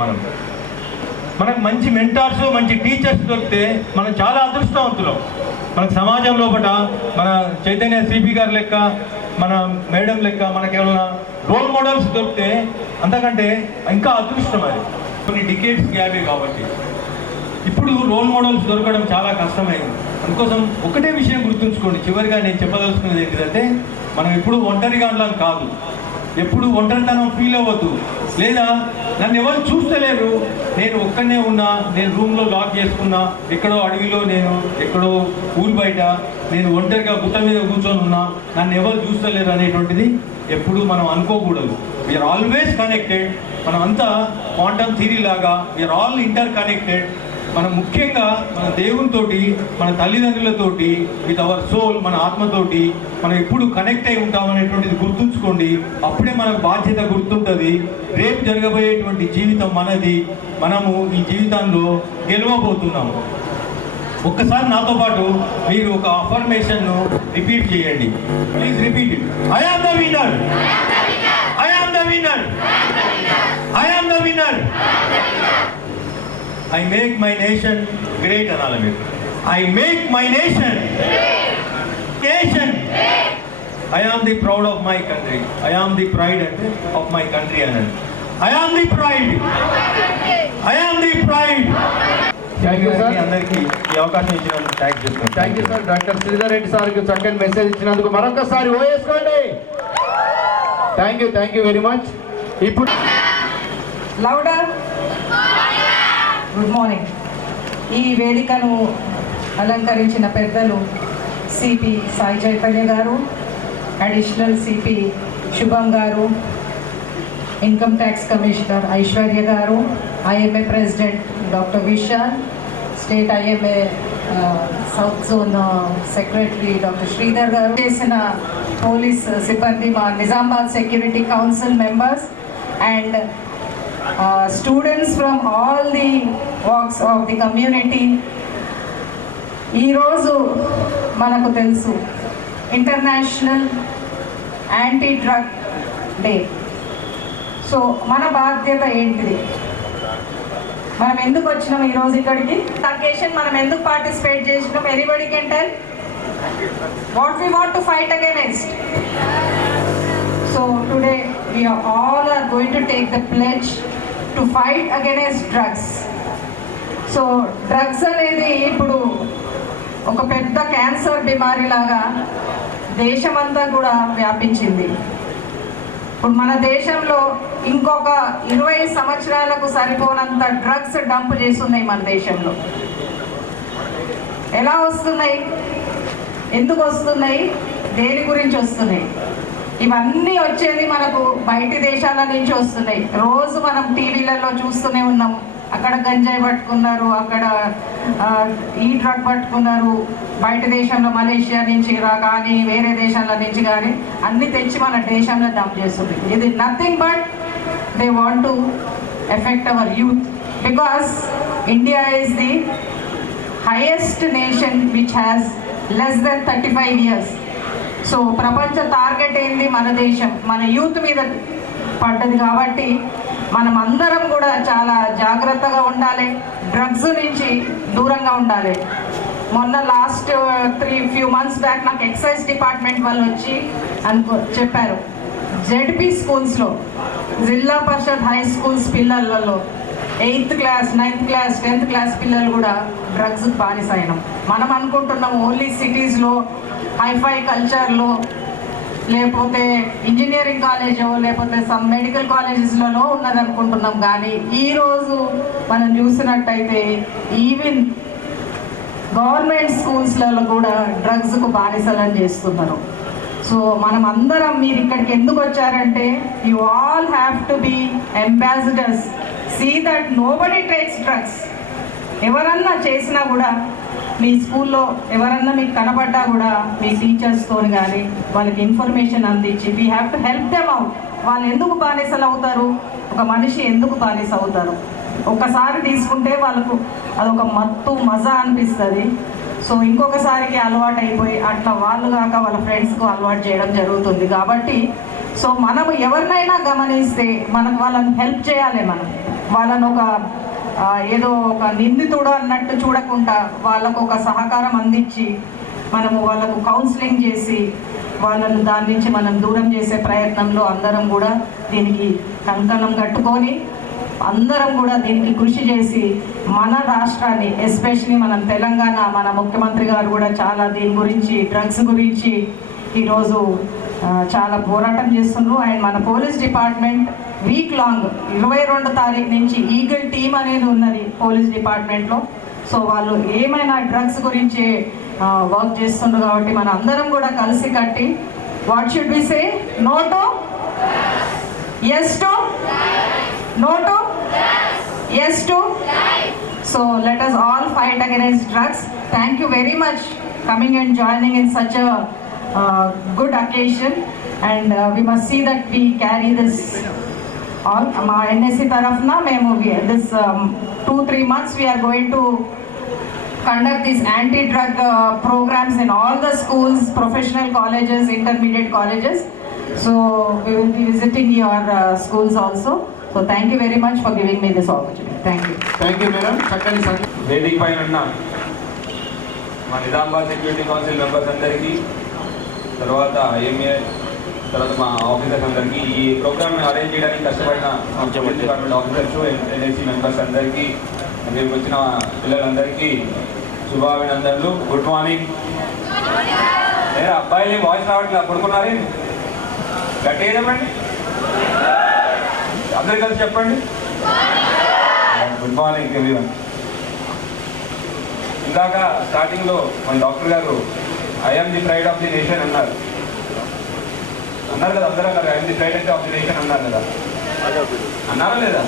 మనకు మంచి మెంటార్స్, మంచి టీచర్స్ దొరికితే మనం చాలా అదృష్టవంతులం. మనకు సమాజం లోపల మన చైతన్య సిపి గారి లెక్క, మన మేడం లెక్క మనకి ఏమైనా రోల్ మోడల్స్ దొరికితే అంతకంటే ఇంకా అదృష్టం. అది కొన్ని డికేట్స్ గ్యాపే కాబట్టి ఇప్పుడు రోల్ మోడల్స్ దొరకడం చాలా కష్టమైంది. అందుకోసం ఒకటే విషయం గుర్తుంచుకోండి. చివరిగా నేను చెప్పదలుచుకున్నది ఏంటిదంటే, మనం ఎప్పుడు ఒంటరిగా ఉండాలి కాదు, ఎప్పుడు ఒంటరితనం ఫీల్ అవ్వద్దు. లేదా నన్ను ఎవరు చూస్తలేరు, నేను ఒక్కనే ఉన్నా, నేను రూమ్లో లాక్ చేసుకున్నా, ఎక్కడో అడవిలో, నేను ఎక్కడో ఊరి బయట నేను ఒంటరిగా గుట్ట మీద కూర్చొని ఉన్నా, నన్ను ఎవరు చూస్తలేరు అనేటువంటిది ఎప్పుడు మనం అనుకోకూడదు. We are always connected. మనం అంతా క్వాంటమ్ థియరీ లాగా వీఆర్ ఆల్ ఇంటర్ కనెక్టెడ్. మనం ముఖ్యంగా మన దేవునితోటి, మన తల్లిదండ్రులతోటి, విత్ అవర్ సోల్, మన ఆత్మతోటి మనం ఎప్పుడు కనెక్ట్ అయి ఉంటాం అనేటువంటిది గుర్తుంచుకోండి. అప్పుడే మనకు బాధ్యత గుర్తుంటుంది. రేపు జరగబోయేటువంటి జీవితం మనది. మనము ఈ జీవితంలో గెలవబోతున్నాము. ఒక్కసారి నాతో పాటు మీరు ఒక అఫర్మేషన్ను రిపీట్ చేయండి. Please repeat it. I am the winner, I am the winner, I am the winner. I make my nation great అనాలి మీరు. I make my nation I am the proud of my country. I am the pride of my country అనండి. I am the pride. I am the pride. Thank you sir. అందరికీ ఈ అవకాశం ఇచ్చినందుకు thank you sir. Doctor Sridhar Reddy సార్కి చక్కని message ఇచ్చినందుకు మరొకసారి ఓయేసుకోండి. Thank you very much. ఇప్పుడు లౌడర్ గుడ్ మార్నింగ్. ఈ వేదికను అలంకరించిన పెద్దలు సిపి సాయి చైతన్య గారు, అడిషనల్ సిపి శుభం గారు, ఇన్కమ్ ట్యాక్స్ కమిషనర్ ఐశ్వర్య గారు, IMA president doctor Vishal, state IMA south zone secretary doctor Sridhar గారు, చేసిన పోలీస్ సిబ్బంది, మా Nizamabad security council members and students from all the walks of the community. ఈరోజు మనకు తెలుసు international anti drug day. So మన బాధ్యత ఏంటిది, మనం ఎందుకు వచ్చినాం ఈరోజు ఇక్కడికి, అకేషన్ మనం ఎందుకు పార్టిసిపేట్ చేసినాం? Anybody can tell what we want to fight against. So today we all are going to take the pledge to fight against drugs. So drugs అనేది ఇప్పుడు ఒక పెద్ద క్యాన్సర్ బిమారీ లాగా దేశమంతా కూడా వ్యాపించింది. ఇప్పుడు మన దేశంలో ఇంకొక 20 సంవత్సరాలకు సరిపోనంత డ్రగ్స్ డంప్ చేస్తున్నాయి మన దేశంలో. ఎలా వస్తున్నాయి, ఎందుకు వస్తున్నాయి, దేని గురించి వస్తున్నాయి? ఇవన్నీ వచ్చేది మనకు బయటి దేశాల నుంచి వస్తున్నాయి. రోజు మనం టీవీలలో చూస్తూనే ఉన్నాం. అక్కడ గంజాయి పట్టుకున్నారు, అక్కడ ఈ డ్రగ్ పట్టుకున్నారు. బయట దేశంలో మలేషియా నుంచి కానీ వేరే దేశాల నుంచి కానీ అన్ని తెచ్చి మన దేశంలో డంప్ చేస్తుంది. ఇది nothing but they want to effect hour youth, because India is the highest nation which has less than 35 years. So ప్రపంచ టార్గెట్ ఏంది? మన దేశం, మన యూత్ మీద పడ్డది. కాబట్టి మనం అందరం కూడా చాలా జాగ్రత్తగా ఉండాలి, డ్రగ్స్ నుంచి దూరంగా ఉండాలి. మొన్న లాస్ట్ ఫ్యూ మంత్స్ బ్యాక్ నాకు ఎక్సైజ్ డిపార్ట్మెంట్ వాళ్ళు వచ్చి చెప్పారు, జెడ్పీ స్కూల్స్లో, జిల్లా పరిషత్ హై స్కూల్స్ పిల్లలలో 8th class, 9th class, 10th class పిల్లలు కూడా డ్రగ్స్ బానిసైనాం. మనం అనుకుంటున్నాం ఓన్లీ సిటీస్లో హైఫై కల్చర్లో, లేకపోతే ఇంజనీరింగ్ కాలేజో, లేకపోతే సమ్ మెడికల్ కాలేజెస్లలో ఉన్నదనుకుంటున్నాం. కానీ ఈరోజు మనం చూసినట్టయితే ఈవెన్ గవర్నమెంట్ స్కూల్స్లలో కూడా డ్రగ్స్కు బానిసలను చేస్తున్నారు. సో మనం అందరం, మీరు ఇక్కడికి ఎందుకు వచ్చారంటే, you all have to be ambassadors. See that nobody takes drugs. ఎవరన్నా చేసినా కూడా, మీ స్కూల్లో ఎవరన్నా మీకు కనబడ్డా కూడా మీ టీచర్స్తో కానీ వాళ్ళకి ఇన్ఫర్మేషన్ అందించి we have to help them out. వాళ్ళు ఎందుకు బానిసలు అవుతారు, ఒక మనిషి ఎందుకు బానిస అవుతారు? ఒక్కసారి తీసుకుంటే వాళ్ళకు అదొక మత్తు మజా అనిపిస్తుంది. సో ఇంకొకసారికి అలవాటు అయిపోయి అట్లా వాళ్ళు కాక వాళ్ళ ఫ్రెండ్స్కు అలవాటు చేయడం జరుగుతుంది. కాబట్టి సో మనము ఎవరినైనా గమనిస్తే మనకు వాళ్ళని హెల్ప్ చేయాలి. మనం వాళ్ళను ఒక ఏదో ఒక నిందితుడు అన్నట్టు చూడకుండా వాళ్ళకు ఒక సహకారం అందించి మనము వాళ్ళకు కౌన్సిలింగ్ చేసి వాళ్ళను దాని నుంచి మనం దూరం చేసే ప్రయత్నంలో అందరం కూడా దీనికి కంకణం కట్టుకొని అందరం కూడా దీనికి కృషి చేసి మన రాష్ట్రాన్ని, ఎస్పెషలీ మనం తెలంగాణ, మన ముఖ్యమంత్రి గారు కూడా చాలా దీని గురించి, డ్రగ్స్ గురించి ఈరోజు చాలా పోరాటం చేస్తున్నారు. అండ్ మన పోలీస్ డిపార్ట్మెంట్ వీక్ లాంగ్ 22 తారీఖు నుంచి ఈగల్ టీమ్ అనేది ఉన్నది పోలీస్ డిపార్ట్మెంట్లో. సో వాళ్ళు ఏమైనా డ్రగ్స్ గురించి వర్క్ చేస్తున్నారు. కాబట్టి మన అందరం కూడా కలిసి కట్టి, what should be say? No to, yes to, no to, yes to. So let us all fight against drugs. Thank you very much coming and joining in such a good occasion, and we must see that we carry this all. మా NSC tarafna మేము this 2-3 months we are going to conduct these anti-drug programs in all the schools, professional colleges, intermediate colleges. So we will be visiting your schools also. So thank you very much for giving me this opportunity. Thank you. Thank you, madam. చక్కని వేదిక పైన ఉన్న మా Nizamabad security council members అందరికీ, తర్వాత IMA, తర్వాత మా officers అందరికీ, ఈ ప్రోగ్రామ్ని అరేంజ్ చేయడానికి కష్టపడిన police department officers, NSC members అందరికీ, మేము వచ్చిన పిల్లలందరికీ శుభాభినందనలు. Good morning. అబ్బాయిలు వాయిస్ రావట్లేదు, పడుకున్నారే? గట్టిగా చెప్పండి, అందరు కలిసి చెప్పండి. Good morning everyone. ఇందాక స్టార్టింగ్లో మన డాక్టర్ గారు I'm the pride of the nation అన్నారు కదా, అందరూ అన్నారు I'm the pride of the nation అన్నారు కదా, అన్నారా లేదా?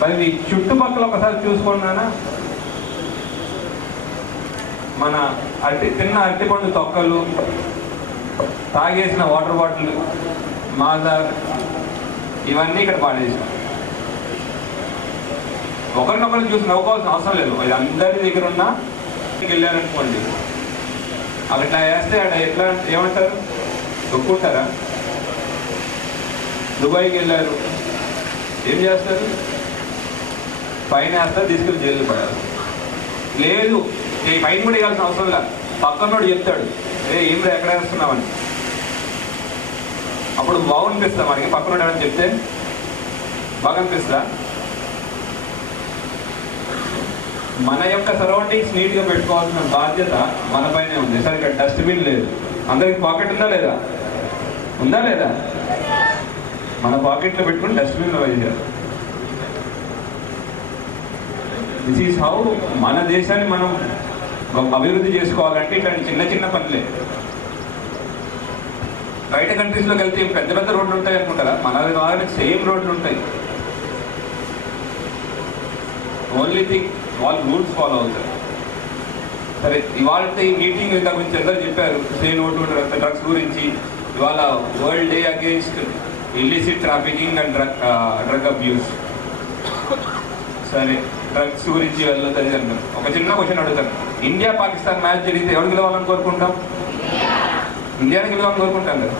మరి మీ చుట్టుపక్కల ఒకసారి చూసుకున్నానా, మన తిన్న అరటిపండు తొక్కలు, తాగేసిన వాటర్ బాటిల్, మాజర్, ఇవన్నీ ఇక్కడ పాడేసాం. ఒకరినొకరిని చూసి నవ్వుకోవాల్సిన అవసరం లేదు. ఇది అందరి దగ్గర ఉన్నా వెళ్ళారనుకోండి, అట్లా వేస్తే అక్కడ ఎట్లా ఏమంటారు, ఒప్పుకుంటారా? దుబాయ్కి వెళ్ళారు, ఏం చేస్తారు? ఫైన్ వేస్తారు, తీసుకెళ్ళి జైలు పడారు. లేదు, ఫైన్ కూడా ఇవ్వాల్సిన అవసరం లేదు, పక్కనోడు చెప్తాడు ఏం ఎక్కడ వేస్తున్నామని. అప్పుడు బాగునిపిస్తా మనకి, పక్కనోడు ఏమని చెప్తే బాగా అనిపిస్తా. మన యొక్క సరౌండింగ్స్ నీట్గా పెట్టుకోవాల్సిన బాధ్యత మన పైనే ఉంది. సార్ ఇక్కడ డస్ట్బిన్ లేదు, అందరికి పాకెట్ ఉందా లేదా? ఉందా లేదా? మన పాకెట్లో పెట్టుకుని డస్ట్బిన్లో వేసారు. దిస్ ఈజ్ హౌ మన దేశాన్ని మనం అభివృద్ధి చేసుకోవాలంటే ఇట్లాంటి చిన్న చిన్న పనులే. బయట కంట్రీస్లోకి వెళ్తే పెద్ద పెద్ద రోడ్లు ఉంటాయి అనుకుంటారా? మన వాళ్ళకి సేమ్ రోడ్లు ఉంటాయి. ఓన్లీ థింగ్ వాళ్ళు రూల్స్ ఫాలో అవుతారు. సరే, ఇవాళ ఈ మీటింగ్ ఇంత గురించి అందరూ చెప్పారు, సే నో టు డ్రగ్స్ గురించి. ఇవాళ world day against illicit trafficking and drug abuse. సరే, డ్రగ్స్ గురించి వెళ్ళొద్దని అంటారు. ఒక చిన్న క్వశ్చన్ అడుగుతాను. ఇండియా పాకిస్తాన్ మ్యాచ్ జరిగితే ఎవరు గెలవాలని కోరుకుంటాం? ఇండియాని గెలవాలని కోరుకుంటాం కదా.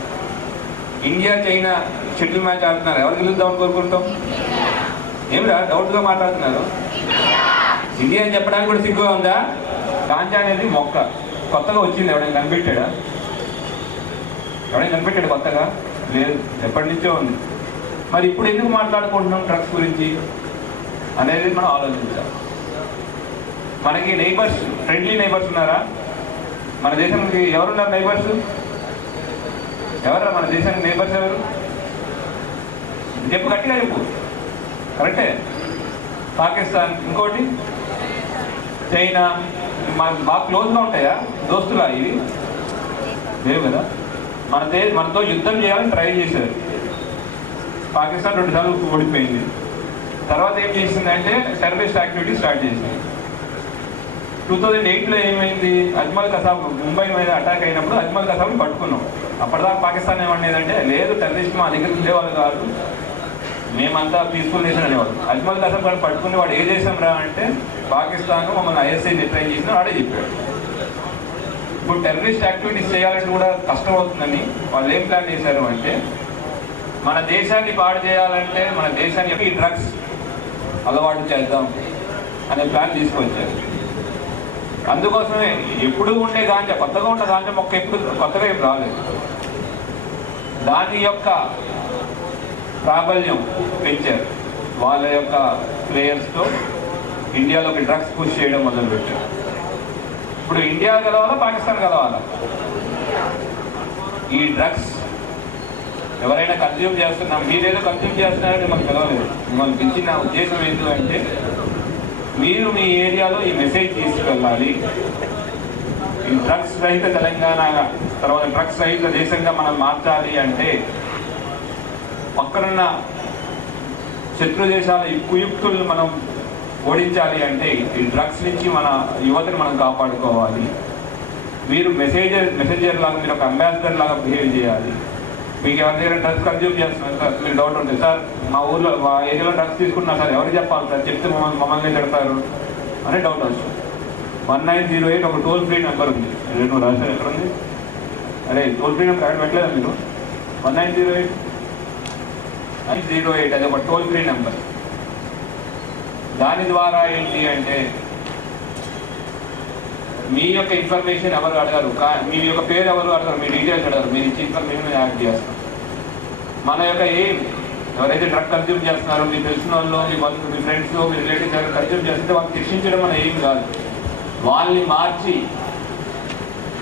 ఇండియా చైనా షటిల్ మ్యాచ్ ఆడుతున్నారు, ఎవరు గెలుద్దామని కోరుకుంటాం? ఏమిరా డౌట్గా మాట్లాడుతున్నారు? ఇండియా అని చెప్పడానికి కూడా సిగ్గుగా ఉందా? గాంజా అనేది మొక్క కొత్తగా వచ్చింది, ఎవడైనా కనిపెట్టాడా? ఎవడైనా కనిపెట్టాడు కొత్తగా? లేదు, ఎప్పటి నుంచో ఉంది. మరి ఇప్పుడు ఎందుకు మాట్లాడుకుంటున్నాం డ్రగ్స్ గురించి అనేది మనం ఆలోచించాలి. మనకి నైబర్స్, ఫ్రెండ్లీ నైబర్స్ ఉన్నారా? మన దేశానికి ఎవరున్నారు నైబర్స్? ఎవరా మన దేశానికి నైబర్స్ ఎవరు? చెప్పు, గట్టిగా చెప్పు. కరెక్టే. పాకిస్తాన్, ఇంకోటి చైనా. మనకు బాగా క్లోజ్గా ఉంటాయా? దోస్తులా ఇవి? లేవు కదా. మనతో యుద్ధం చేయాలని ట్రై చేశారు. పాకిస్తాన్ 2 సార్లు ఓడిపోయింది. తర్వాత ఏం చేసిందంటే టెర్రరిస్ట్ యాక్టివిటీ స్టార్ట్ చేసింది. 2008లో ఏమైంది? అజ్మల్ కసాబ్ ముంబై మీద అటాక్ అయినప్పుడు అజ్మల్ కసాబ్ని పట్టుకున్నాం. అప్పటిదాకా పాకిస్తాన్ ఏమనేదంటే, లేదు టెర్రరిస్ట్ మా దగ్గర ఉండేవాళ్ళు కాదు, మేమంతా పీస్ఫుల్ నేషన్ అనేవాడు. అజ్మల్ కసాబ్ గారిని పట్టుకుని వాడు ఏ దేశం రా అంటే పాకిస్తాన్, మమ్మల్ని ఐఎస్ఐ ట్రై చేసిన వాడే చెప్పాడు. ఇప్పుడు టెర్రరిస్ట్ యాక్టివిటీస్ చేయాలంటే కూడా కష్టం అవుతుందని వాళ్ళు ఏం ప్లాన్ చేశారు అంటే, మన దేశాన్ని పాడు చేయాలంటే మన దేశాన్ని ఈ డ్రగ్స్ అలవాటు చేద్దాం అనే ప్లాన్ తీసుకొచ్చారు. అందుకోసమే ఎప్పుడు ఉండే గాంజా, కొత్తగా ఉన్న గాంజా మొక్క ఎప్పుడు కొత్తగా ఏం రాలేదు. దాని యొక్క ప్రాబల్యం పెంచారు. వాళ్ళ యొక్క ప్లేయర్స్తో ఇండియాలోకి డ్రగ్స్ పుష్ చేయడం మొదలుపెట్టారు. ఇప్పుడు ఇండియా గెలవాలా, పాకిస్తాన్ గెలవాలా? ఈ డ్రగ్స్ ఎవరైనా కన్జ్యూమ్ చేస్తున్నాం, మీరేదో కన్జ్యూమ్ చేస్తున్నారని మనకు తెలవలేదు. మిమ్మల్ని పిలిచిన ఉద్దేశం ఏంటంటే, మీరు మీ ఏరియాలో ఈ మెసేజ్ తీసుకెళ్ళాలి. ఈ డ్రగ్స్ రహిత తెలంగాణ, తర్వాత డ్రగ్స్ రహిత దేశంగా మనం మార్చాలి అంటే, పక్కనున్న శత్రు దేశాల కుయుక్తులను మనం ఓడించాలి అంటే ఈ డ్రగ్స్ నుంచి మన యువతని మనం కాపాడుకోవాలి. మీరు మెసేంజర్ లాగా, మీరు ఒక అంబాసిడర్ లాగా బిహేవ్ చేయాలి. మీకు ఎవరి దగ్గర డ్రగ్స్ కన్జ్యూమ్ చేస్తున్నారు సార్, మీరు డౌట్ ఉంటుంది, సార్ మా ఊర్లో మా ఏరియాలో డ్రగ్స్ తీసుకుంటున్నారు సార్, ఎవరికి చెప్పాలి సార్, చెప్తే మమ్మల్ని తిడతారు అనే డౌట్ వస్తుంది. 1908 ఒక టోల్ ఫ్రీ నెంబర్ ఉంది. నువ్వు రాశారు ఎక్కడ ఉంది? అరే టోల్ ఫ్రీ నెంబర్ ఎక్కడ పెట్టలేదా మీరు? 1908 అది ఒక టోల్ ఫ్రీ నెంబర్. దాని ద్వారా ఏంటి అంటే, మీ యొక్క ఇన్ఫర్మేషన్ ఎవరు అడగరు, మీ యొక్క పేరు ఎవరు అడగరు, మీ డీటెయిల్స్ అడగరు, మీరు ఇచ్చే ఇన్ఫర్మేషన్ యాడ్ చేస్తాం. మన యొక్క ఏం, ఎవరైతే డ్రగ్ కన్జ్యూమ్ చేస్తున్నారో మీ తెలిసిన వాళ్ళు, మీ బంధువులు, మీ ఫ్రెండ్స్, మీ రిలేటివ్స్ ఎవరు కన్జ్యూమ్ చేస్తుంటే వాళ్ళని శిక్షించడం మన ఏం కాదు. వాళ్ళని మార్చి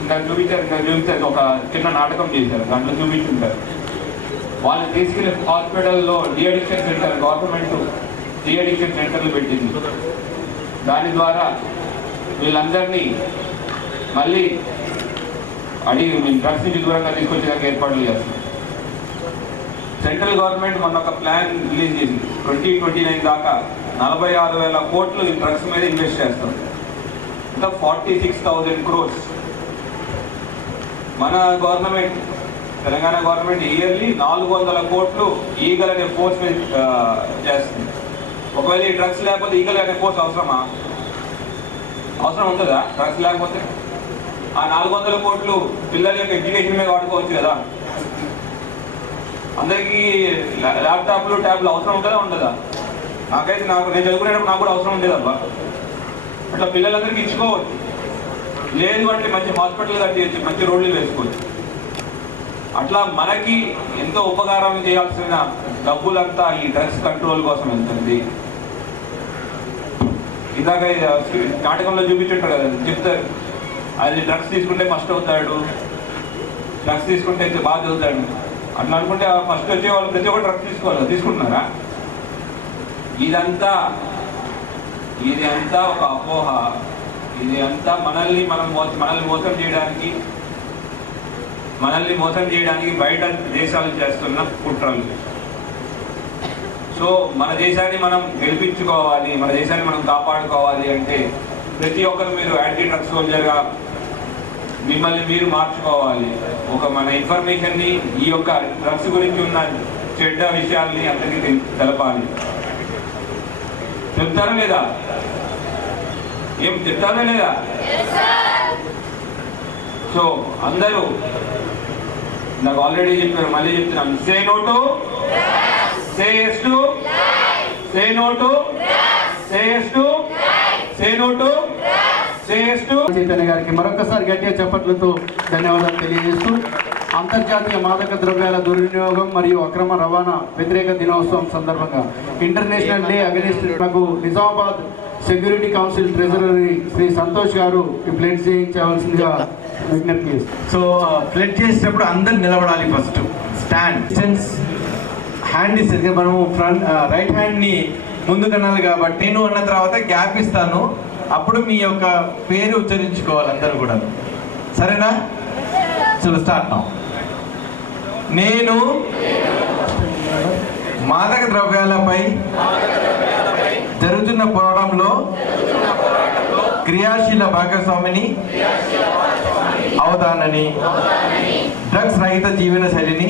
ఇంకా చూపించారు, ఒక చిన్న నాటకం చేశారు, దాంట్లో చూపించుంటారు. వాళ్ళని తీసుకెళ్ళి హాస్పిటల్లో డీఅడిక్షన్ సెంటర్, గవర్నమెంట్ డీఅడిక్షన్ సెంటర్లు పెట్టింది. దాని ద్వారా వీళ్ళందరినీ మళ్ళీ అడిగి మీ డ్రగ్స్ నుంచి దూరంగా తీసుకొచ్చేదానికి ఏర్పాట్లు చేస్తారు. సెంట్రల్ గవర్నమెంట్ మొన్న ఒక ప్లాన్ రిలీజ్ చేసింది. 2029 దాకా 46,000 కోట్లు ఈ డ్రగ్స్ మీద ఇన్వెస్ట్ చేస్తాం. ఇంకా 46,000 crores. మన గవర్నమెంట్, తెలంగాణ గవర్నమెంట్ ఇయర్లీ 400 కోట్లు ఈగల్ అనే ఫోర్స్ మీద చేస్తుంది. ఒకవేళ ఈ డ్రగ్స్ లేకపోతే ఈగల్ అనే ఫోర్స్ అవసరమా? అవసరం ఉంటుందా? డ్రగ్స్ లేకపోతే ఆ 400 కోట్లు పిల్లల యొక్క ఎడ్యుకేషన్ మీద వాడుకోవచ్చు కదా. అందరికీ ల్యాప్టాప్లు, ట్యాబ్లు అవసరం ఉంటుందా ఉండదా? నాకైతే నేను చదువుకునేటప్పుడు నాకు కూడా అవసరం ఉండేదబ్బా. అట్లా పిల్లలందరికీ ఇచ్చుకోవచ్చు. లేదు అంటే మంచి హాస్పిటల్ కట్టేయచ్చు, మంచి రోడ్లు వేసుకోవచ్చు. అట్లా మనకి ఎంతో ఉపకారం చేయాల్సిన డబ్బులంతా ఈ డ్రగ్స్ కంట్రోల్ కోసం వెళ్తుంది. ఇందాక నాటకంలో చూపించుంటారు కదా, చెప్తారు అది డ్రగ్స్ తీసుకుంటే ఫస్ట్ అవుతాడు, డ్రగ్స్ తీసుకుంటే బాగా చదువుతాడు అట్లా అనుకుంటే ఫస్ట్ వచ్చే వాళ్ళు ప్రతి ఒక్కరు డ్రగ్స్ తీసుకోవాలి. తీసుకుంటున్నారా? ఇదంతా ఒక అపోహ. ఇది అంతా మనల్ని మోసం చేయడానికి బయట దేశాలు చేస్తున్న కుట్రలు. సో మన దేశాన్ని మనం గెలిపించుకోవాలి, మన దేశాన్ని మనం కాపాడుకోవాలి అంటే ప్రతి ఒక్కరు మీరు యాంటీ డ్రగ్స్ సోల్జర్గా మిమ్మల్ని మీరు మార్చుకోవాలి. మన ఇన్ఫర్మేషన్ని ఈ యొక్క డ్రగ్స్ గురించి ఉన్న చెడ్డ విషయాల్ని అందరికీ తెలపాలి. చెప్తారా లేదా? ఏం చెప్తారా లేదా? సో అందరూ నాకు ఆల్రెడీ చెప్పారు, మళ్ళీ చెప్తున్నాను. Say no to, say yes to, say no to, say yes to, say no to, say yes to. Chaitanya గారికి మరొకసారి గట్టిగా చప్పట్లతో ధన్యవాదాలు తెలియజేస్తూ అంతర్జాతీయ మాదక ద్రవ్యాల దుర్వినియోగం మరియు అక్రమ రవాణా వ్యతిరేక దినోత్సవం సందర్భంగా ఇంటర్నేషనల్ డే అగెనిస్ట్ నాకు Nizamabad security council treasury Shri Santosh గారు ప్లేట్ చేయించవలసిందిగా విజ్ఞప్తి చేస్తారు. సో ప్లేట్ చేసేటప్పుడు అందరు నిలబడాలి. ఫస్ట్ స్టాండ్ హ్యాండ్ ఇస్తుంది. మనము ఫ్రంట్ రైట్ హ్యాండ్ని ముందు కనాలి కాబట్టి నేను అన్న తర్వాత గ్యాప్ ఇస్తాను, అప్పుడు మీ యొక్క పేరు ఉచ్చరించుకోవాలి అందరూ కూడా. సరేనా? So start now. నేను మాదక ద్రవ్యాలపై జరుగుతున్న పోరాటంలో క్రియాశీల భాగస్వామిని అవుతానని, డ్రగ్స్ రహిత జీవన శైలిని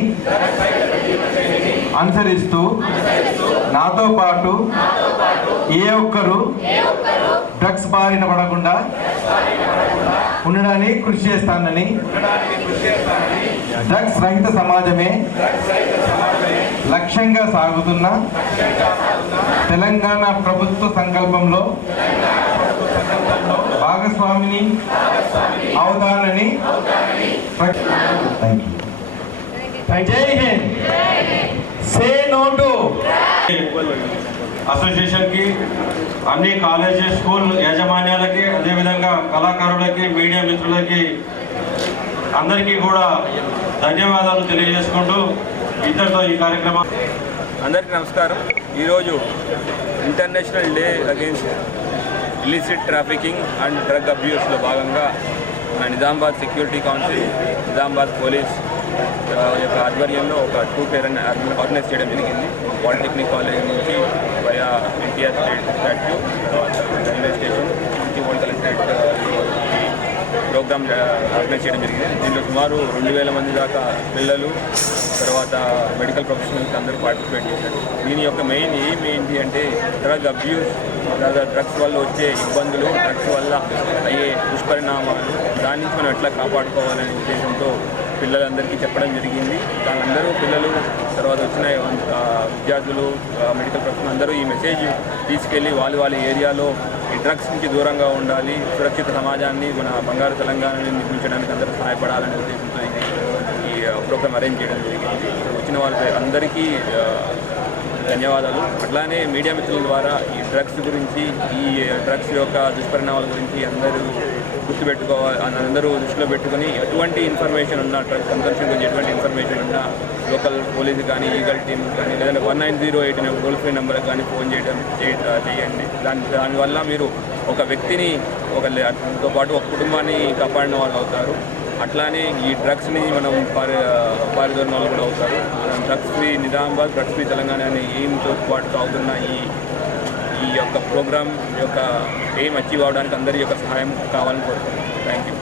అనుసరిస్తూ నాతో పాటు ఏ ఒక్కరూ డ్రగ్స్ బారిన పడకుండా ఉండడానికి కృషి చేస్తానని, డ్రగ్స్ రహిత సమాజమే లక్ష్యంగా సాగుతున్న తెలంగాణ ప్రభుత్వ సంకల్పంలో భాగస్వామిని అవుతానని. జై హింద్. సే నో టు అసోసియేషన్కి, అన్ని కాలేజీ స్కూల్ యాజమాన్యాలకి, అదేవిధంగా కళాకారులకి, మీడియా మిత్రులకి అందరికీ కూడా ధన్యవాదాలు తెలియజేసుకుంటూ ఇద్దరితో ఈ కార్యక్రమం. అందరికీ నమస్కారం. ఈరోజు international day against illicit trafficking and drug అబ్యూస్లో భాగంగా మన Nizamabad security council, Nizamabad police యొక్క ఆధ్వర్యంలో ఒక టూర్ ఆర్గనైజ్ చేయడం జరిగింది. పాలిటెక్నిక్ కాలేజ్ నుంచి వయా ఎన్టీఆర్ స్టాట్యూ, తర్వాత రైల్వే స్టేషన్ నుంచి ఓల్డ్ కలెక్టరేట్ ప్రోగ్రామ్ ఆర్గనైజ్ చేయడం జరిగింది. దీంట్లో సుమారు 2000 మంది దాకా పిల్లలు, తర్వాత మెడికల్ ప్రొఫెషనల్స్ అందరూ పార్టిసిపేట్ చేశారు. దీని యొక్క మెయిన్ ఎయిమ్ ఏంటి అంటే డ్రగ్ అబ్యూస్, డ్రగ్స్ వల్ల వచ్చే ఇబ్బందులు, డ్రగ్స్ వల్ల అయ్యే దుష్పరిణామాలు, దాని నుంచి మనం ఎట్లా కాపాడుకోవాలనే ఉద్దేశంతో పిల్లలందరికీ చెప్పడం జరిగింది. అందరూ పిల్లలు, తర్వాత వచ్చిన విద్యార్థులు, మెడికల్ ప్రొఫెషనల్ అందరూ ఈ మెసేజ్ తీసుకెళ్ళి వాళ్ళ ఏరియాలో ఈ డ్రగ్స్ నుంచి దూరంగా ఉండాలి, సురక్షిత సమాజాన్ని మన బంగారు తెలంగాణని నిర్మించడానికి అందరూ సహాయపడాలనే ఉద్దేశంతో ఈ ప్రోగ్రామ్ అరేంజ్ చేయడం జరిగింది. వచ్చిన వాళ్ళ అందరికీ ధన్యవాదాలు. అట్లానే మీడియా మిత్రుల ద్వారా ఈ డ్రగ్స్ గురించి, ఈ డ్రగ్స్ యొక్క దుష్పరిణామాల గురించి అందరూ గుర్తుపెట్టుకోవాలి, అందరూ దృష్టిలో పెట్టుకుని ఎటువంటి ఇన్ఫర్మేషన్ ఉన్నా, డ్రగ్స్ కన్సంప్షన్ గురించి ఎటువంటి ఇన్ఫర్మేషన్ ఉన్నా లోకల్ పోలీసు కానీ, ఈగల్ టీమ్ కానీ, లేదంటే 1908 అనే టోల్ ఫ్రీ నెంబర్కి కానీ ఫోన్ చేయండి. దానివల్ల మీరు ఒక వ్యక్తిని, తో పాటు ఒక కుటుంబాన్ని కాపాడిన వాళ్ళు అవుతారు. అట్లానే ఈ డ్రగ్స్ని మనం పారిదోరిన వాళ్ళు కూడా అవుతారు. Drugs free Nizamabad, drugs free Telangana అనే ఎయిమ్తో పాటు సాగుతున్న ఈ యొక్క ప్రోగ్రామ్ యొక్క ఎయిమ్ అచీవ్ అవడానికి అందరి యొక్క సహాయం కావాలని కోరుతున్నాను. Thank you.